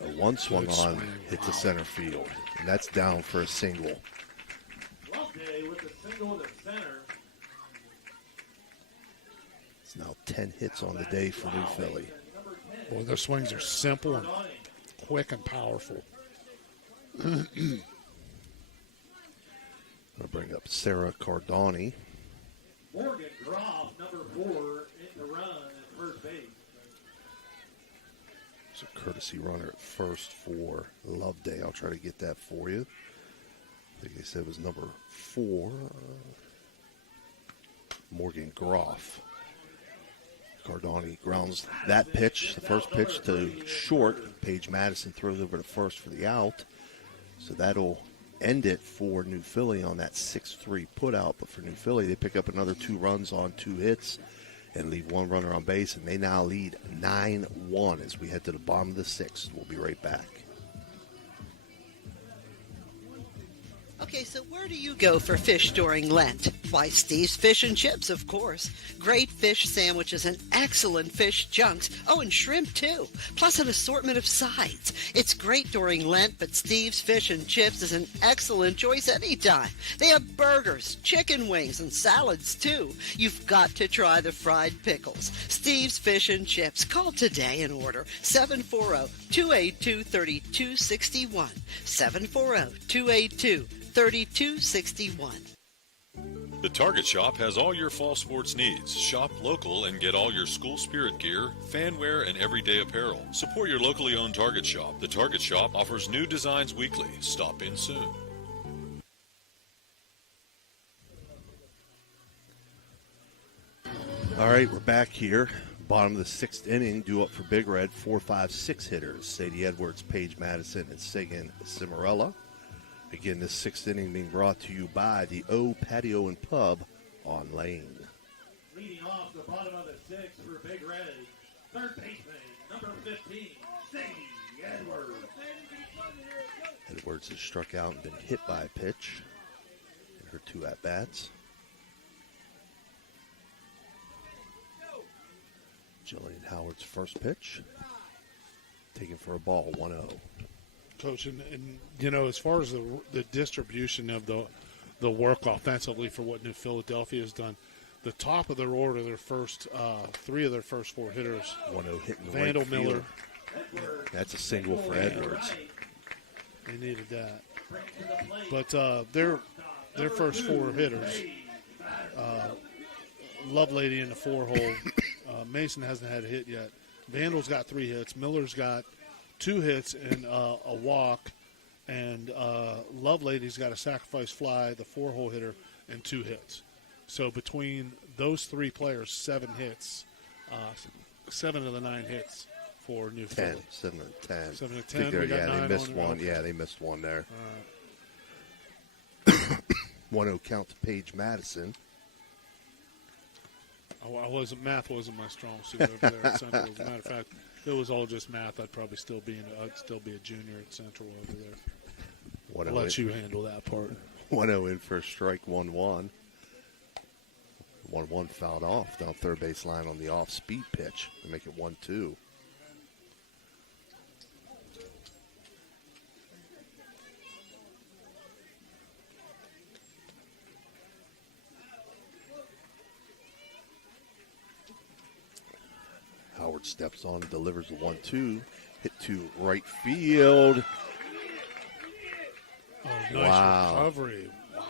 A 1 swung on, hit to center field, and that's down for a single. Loveday with the single to center. It's now 10 hits on the day for New Philly. Boy, their swings are simple and quick and powerful. I'm going to bring up Sarah Cardani. Morgan Groff, number 4, in the run at first base. It's a courtesy runner at first for Loveday. I'll try to get that for you. I think they said it was number 4, Morgan Groff. Cardani grounds that pitch, the first pitch to short. Paige Madison throws over to first for the out. So that'll end it for New Philly on that 6-3 put out. But for New Philly, they pick up another 2 runs on 2 hits and leave 1 runner on base. And they now lead 9-1 as we head to the bottom of the 6th. We'll be right back. Okay, so where do you go for fish during Lent? Why, Steve's Fish and Chips, of course. Great fish sandwiches and excellent fish junks. Oh, and shrimp, too. Plus an assortment of sides. It's great during Lent, but Steve's Fish and Chips is an excellent choice anytime. They have burgers, chicken wings, and salads, too. You've got to try the fried pickles. Steve's Fish and Chips. Call today and order 740-282-3261. 740-282-3261. The Target Shop has all your fall sports needs. Shop local and get all your school spirit gear, fan wear, and everyday apparel. Support your locally owned Target Shop. The Target Shop offers new designs weekly. Stop in soon. All right, we're back here. Bottom of the sixth inning, due up for Big Red. 4, 5, 6 hitters. Sadie Edwards, Paige Madison, and Sagan Cimarella. Again, this sixth inning being brought to you by the O Patio and Pub on Lane. Leading off the bottom of the sixth for Big Red, third baseman, number 15, Sadie Edwards. Edwards has struck out and been hit by a pitch in her 2 at-bats. Jillian Howard's first pitch, taken for a ball, 1-0. Coach, and you know, as far as the distribution of the work offensively for what New Philadelphia has done, the top of their order, their first 3 of their first 4 hitters. 1-0 hit in the Vandal right Miller. Field. That's a single for Edwards. They needed that. But their first 4 hitters, Lovelady in the 4-hole. Mason hasn't had a hit yet. Vandal's got 3 hits. Miller's got 2 hits and a walk, and Lovelady's got a sacrifice fly, the 4-hole hitter, and 2 hits. So between those 3 players, 7 hits, 7 of the 9 hits for New Philly. 7 of 10. 7 of 10. We got 9 they missed on one. there. Yeah, they missed one there. 1-0 count to Paige Madison. Math wasn't my strong suit over there at Central. As a matter of fact, if it was all just math, I'd still be a junior at Central over there. I'll let you handle that part. 1-0 in for a strike, 1-1. 1-1 fouled off down third base line on the off-speed pitch to make it 1-2. Howard steps on, delivers the 1-2, hit to right field. Oh, nice recovery. Wow.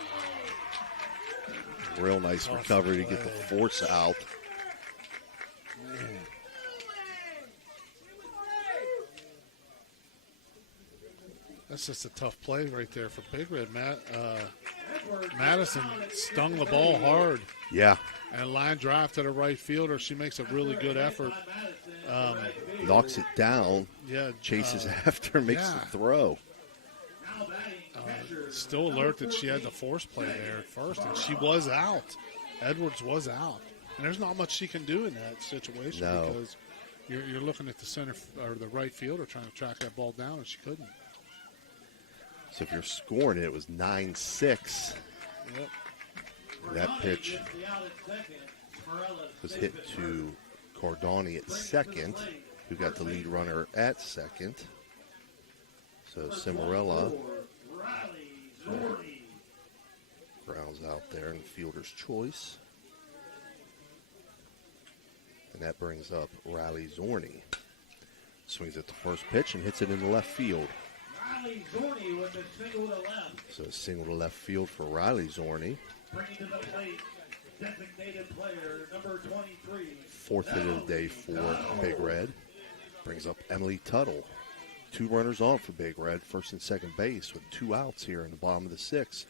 Real nice recovery to get the force out. Man. That's just a tough play right there for Big Red. Madison stung the ball hard. Yeah. And line drive to the right fielder. She makes a really good effort. Knocks it down. Yeah. Chases after, makes the throw. Still alert that she had the force play there at first, and she was out. Edwards was out. And there's not much she can do in that situation because you're looking at the center or the right fielder trying to track that ball down, and she couldn't. So if you're scoring it was 9-6. Yep. That pitch was hit to Cordoni at second, who got the lead runner at second. So Cimarella grounds out there in fielder's choice. And that brings up Riley Zorney. Swings at the first pitch and hits it in the left field. Riley Zorney with a single to left. So a single to left field for Riley Zorney. Bringing to the plate, designated player number 23. 4th hit of the day for Big Red. Brings up Emily Tuttle. 2 runners on for Big Red, first and second base with 2 outs here in the bottom of the 6th.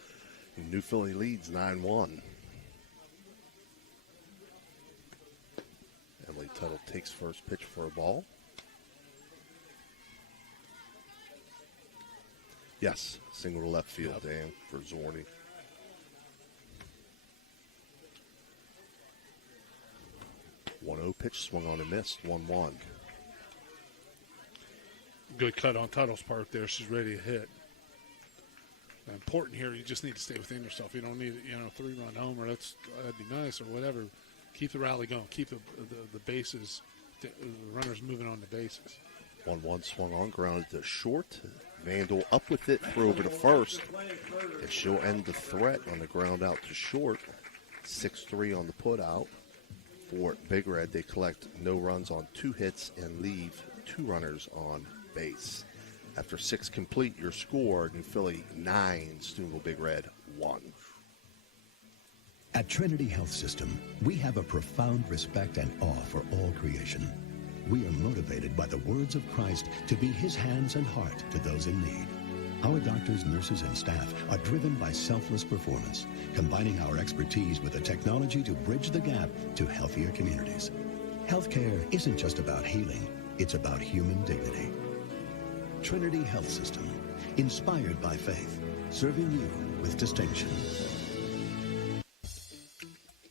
And New Philly leads 9-1. Emily Tuttle takes first pitch for a ball. Yes, single to left field, Dan, for Zorney. One-0 pitch swung on and missed, 1-1. Good cut on Tuttle's part there. She's ready to hit. important here. You just need to stay within yourself. You don't need, 3-run homer. That'd be nice or whatever. Keep the rally going. Keep the bases, the runners moving on the bases. 1-1 swung on, grounded to short. Vandal up with it, throw over to first. And she'll end the threat on the ground out to short. 6-3 on the put out. For Big Red, they collect no runs on 2 hits and leave 2 runners on base. After 6 complete, your score, New Philly 9, Steubenville Big Red 1. At Trinity Health System, we have a profound respect and awe for all creation. We are motivated by the words of Christ to be his hands and heart to those in need. Our doctors, nurses, and staff are driven by selfless performance, combining our expertise with the technology to bridge the gap to healthier communities. Healthcare isn't just about healing, it's about human dignity. Trinity Health System, inspired by faith, serving you with distinction.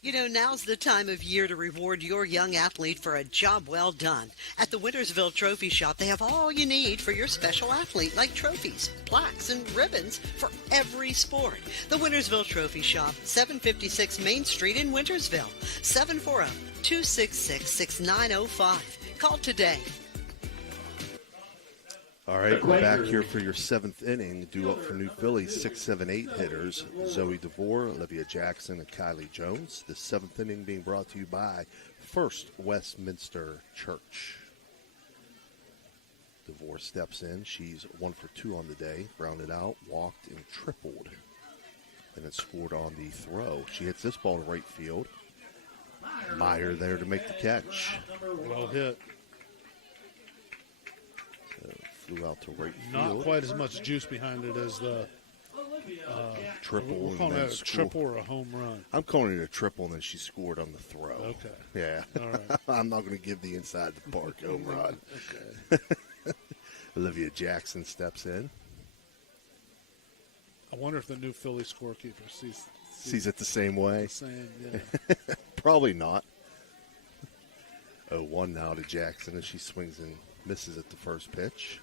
You know, now's the time of year to reward your young athlete for a job well done. At the Wintersville Trophy Shop, they have all you need for your special athlete, like trophies, plaques, and ribbons for every sport. The Wintersville Trophy Shop, 756 Main Street in Wintersville, 740-266-6905. Call today. All right, we're back here for your 7th inning. Due up for New Philly, 6, 7, 8 hitters. Zoe DeVore, Olivia Jackson, and Kylie Jones. The 7th inning being brought to you by First Westminster Church. DeVore steps in. She's 1 for 2 on the day. Grounded out, walked, and tripled. And then scored on the throw. She hits this ball to right field. Meyer there to make the catch. Well hit. Flew out to right field. Not quite as much juice behind it as the triple. We're calling that a triple or a home run. I'm calling it a triple, and then she scored on the throw. Okay. Yeah. All right. I'm not going to give the inside the park home run. Okay. Olivia Jackson steps in. I wonder if the new Philly scorekeeper sees it the same way. The same, yeah. Probably not. 0-1 now to Jackson as she swings and misses at the first pitch.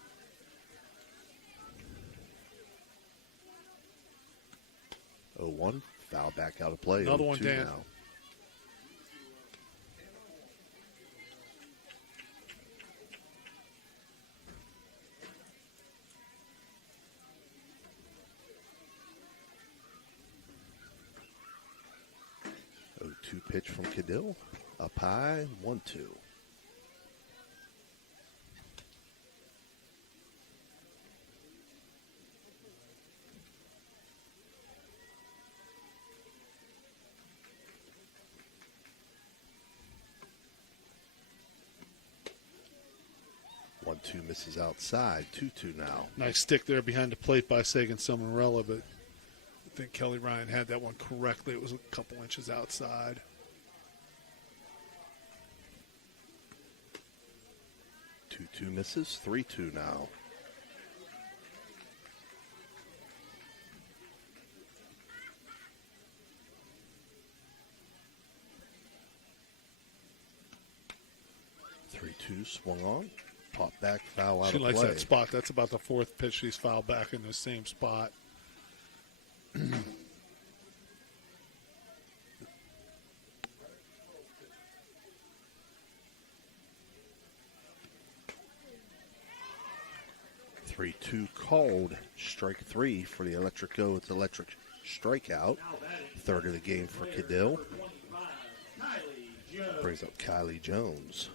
0-1, foul back out of play. Another one, Dan. Now. Pitch from Cadill. Up high, 1-2. Misses outside. 2-2 now. Nice stick there behind the plate by Sagan Somarella, but I think Kelly Ryan had that one correctly. It was a couple inches outside. Two misses. 3-2 now. Swung on. Pop back, foul out of play. She likes that spot. That's about the 4th pitch she's fouled back in the same spot. 3-2 called. Strike 3 for the Electric Go. It's electric strikeout. 3rd of the game for Cadill. Brings up Kylie Jones.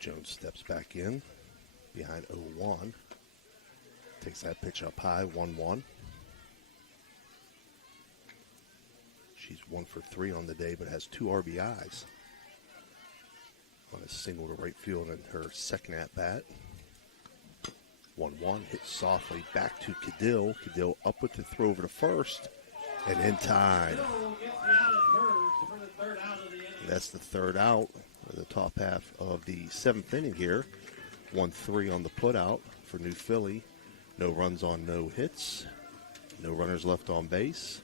Jones steps back in behind 0-1. Takes that pitch up high, 1-1. She's 1 for 3 on the day, but has 2 RBIs. On a single to right field in her second at-bat. 1-1, hit softly back to Cadill. Cadill up with the throw over to first. And in time. That's the third out of the top half of the seventh inning here. 1-3 on the putout for New Philly. No runs on no hits. No runners left on base.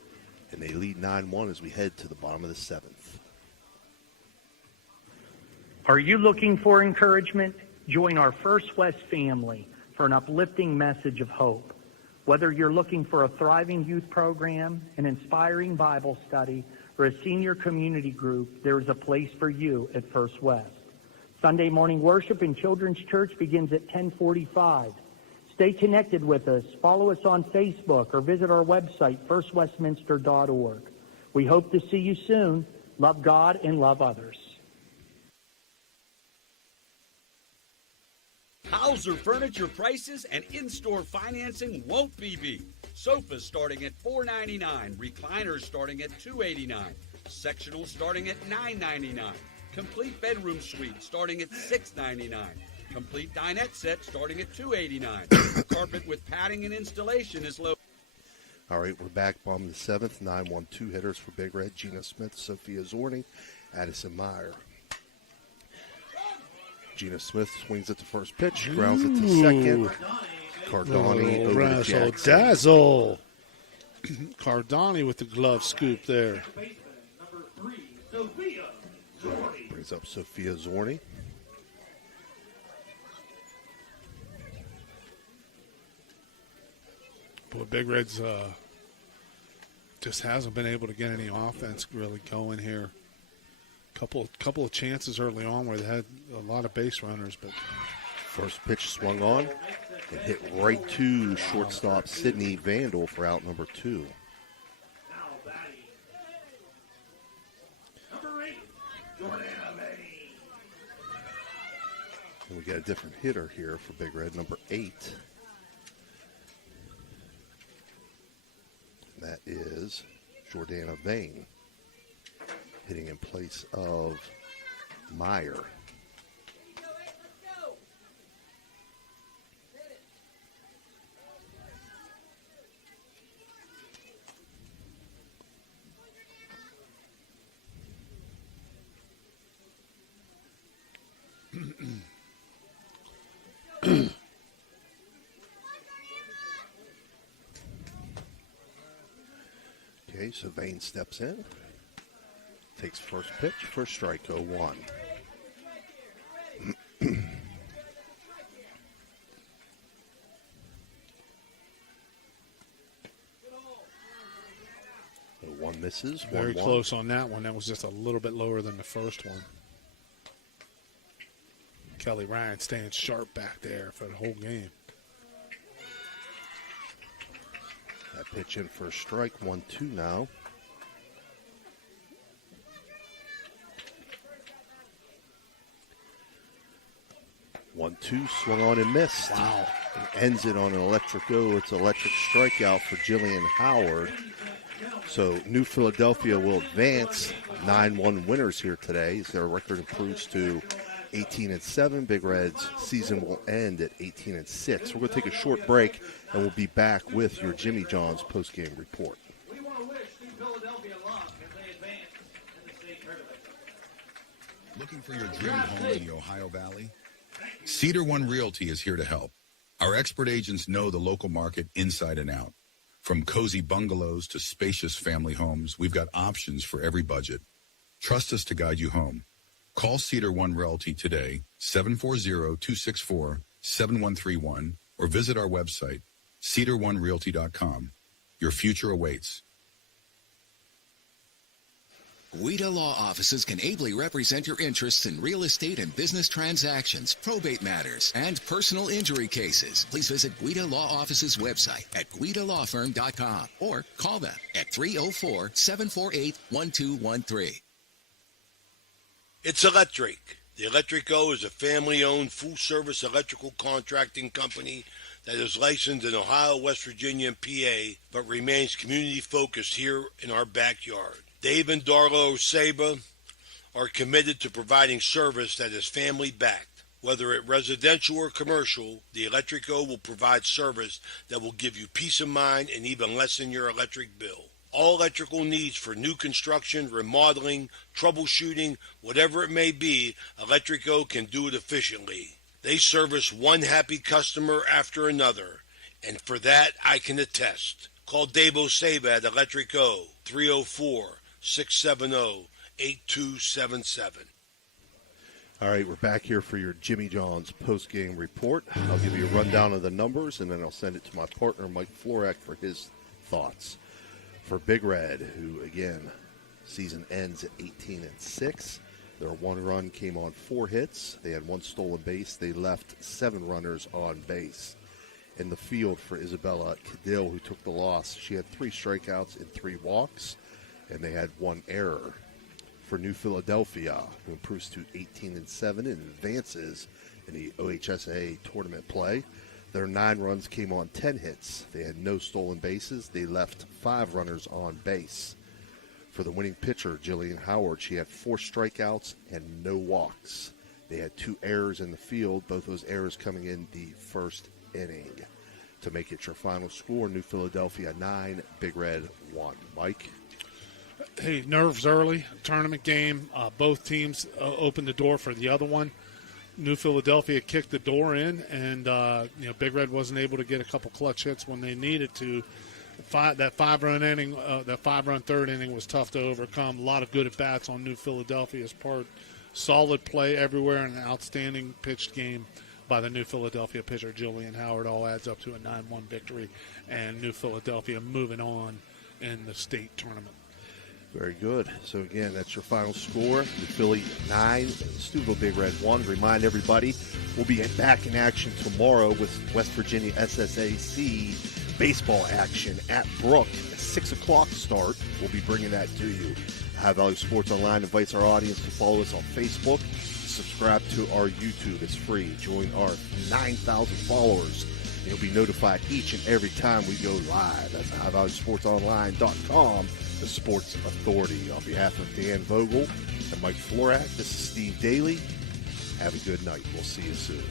And they lead 9-1 as we head to the bottom of the seventh. Are you looking for encouragement? Join our First West family for an uplifting message of hope. Whether you're looking for a thriving youth program, an inspiring Bible study, or a senior community group, there is a place for you at First West. Sunday morning worship in Children's Church begins at 10:45. Stay connected with us. Follow us on Facebook or visit our website, firstwestminster.org. We hope to see you soon. Love God and love others. Hauser Furniture prices and in-store financing won't be beat. Sofas starting at $4.99, recliners starting at $2.89, sectionals starting at $9.99, complete bedroom suite starting at $6.99, complete dinette set starting at $2.89. Carpet with padding and installation is low. All right, we're back. Bottom of the seventh. 9-1-2 hitters for Big Red. Gina Smith, Sophia Zorni, Addison Meyer. Gina Smith swings at the first pitch, grounds it to second. Cardani over to Jackson. Dazzle. Cardani with the glove scoop there. Brings up Sophia Zorni. Boy, Big Red's just hasn't been able to get any offense really going here. Couple of chances early on where they had a lot of base runners, but first pitch swung on and hit right to shortstop Sydney Vandal for out number 2. And we got a different hitter here for Big Red, number 8. And that is Jordana Vane, hitting in place of Meyer. Okay, so Vane steps in. Takes first pitch for strike 0-1. One misses. Very close on that one. That was just a little bit lower than the first one. Kelly Ryan staying sharp back there for the whole game. That pitch in for a strike. 1-2 now. One-two, swung on and missed. Wow. And ends it on an electric go. It's an electric strikeout for Jillian Howard. So New Philadelphia will advance. 9-1 winners here today as their record improves to 18-7. Big Red's season will end at 18-6. We're going to take a short break, and we'll be back with your Jimmy John's postgame report. We want to wish New Philadelphia luck as they advance in the state tournament. Looking for your dream home in the Ohio Valley? Cedar One Realty is here to help. Our expert agents know the local market inside and out. From cozy bungalows to spacious family homes, we've got options for every budget. Trust us to guide you home. Call Cedar One Realty today, 740-264-7131, or visit our website, cedaronerealty.com. Your future awaits. Guida Law Offices can ably represent your interests in real estate and business transactions, probate matters, and personal injury cases. Please visit Guida Law Office's website at guidalawfirm.com or call them at 304-748-1213. It's Electric. The Electrico is a family-owned, full-service electrical contracting company that is licensed in Ohio, West Virginia, and PA, but remains community-focused here in our backyard. Dave and Darla Oseba are committed to providing service that is family-backed. Whether it residential or commercial, the Electrico will provide service that will give you peace of mind and even lessen your electric bill. All electrical needs for new construction, remodeling, troubleshooting, whatever it may be, Electrico can do it efficiently. They service one happy customer after another, and for that I can attest. Call Dabo Saba at Electrico, 304-670-8277. All right, we're back here for your Jimmy John's post-game report. I'll give you a rundown of the numbers, and then I'll send it to my partner, Mike Florak, for his thoughts. For Big Red, who, again, season ends at 18-6. Their one run came on 4 hits. They had 1 stolen base. They left 7 runners on base. In the field for Isabella Cadill, who took the loss, she had 3 strikeouts and 3 walks, and they had 1 error. For New Philadelphia, who improves to 18-7 and advances in the OHSAA tournament play, their 9 runs came on 10 hits. They had no stolen bases. They left 5 runners on base. For the winning pitcher, Jillian Howard, she had 4 strikeouts and no walks. They had 2 errors in the field, both those errors coming in the first inning. To make it your final score, New Philadelphia 9, Big Red 1. Mike? Hey, nerves early, tournament game. Both teams opened the door for the other one. New Philadelphia kicked the door in, and Big Red wasn't able to get a couple clutch hits when they needed to. That 5-run inning, that 5-run third inning was tough to overcome. A lot of good at-bats on New Philadelphia's part. Solid play everywhere and an outstanding pitched game by the New Philadelphia pitcher, Jillian Howard. All adds up to a 9-1 victory, and New Philadelphia moving on in the state tournament. Very good. So, again, that's your final score. New Philly 9, Steubenville Big Red 1. Remind everybody, we'll be back in action tomorrow with West Virginia SSAC baseball action at Brook. At 6 o'clock start. We'll be bringing that to you. High Value Sports Online invites our audience to follow us on Facebook. Subscribe to our YouTube. It's free. Join our 9,000 followers. You'll be notified each and every time we go live. That's highvaluesportsonline.com, the sports authority. On behalf of Dan Vogel and Mike Florak, this is Steve Daly. Have a good night. We'll see you soon.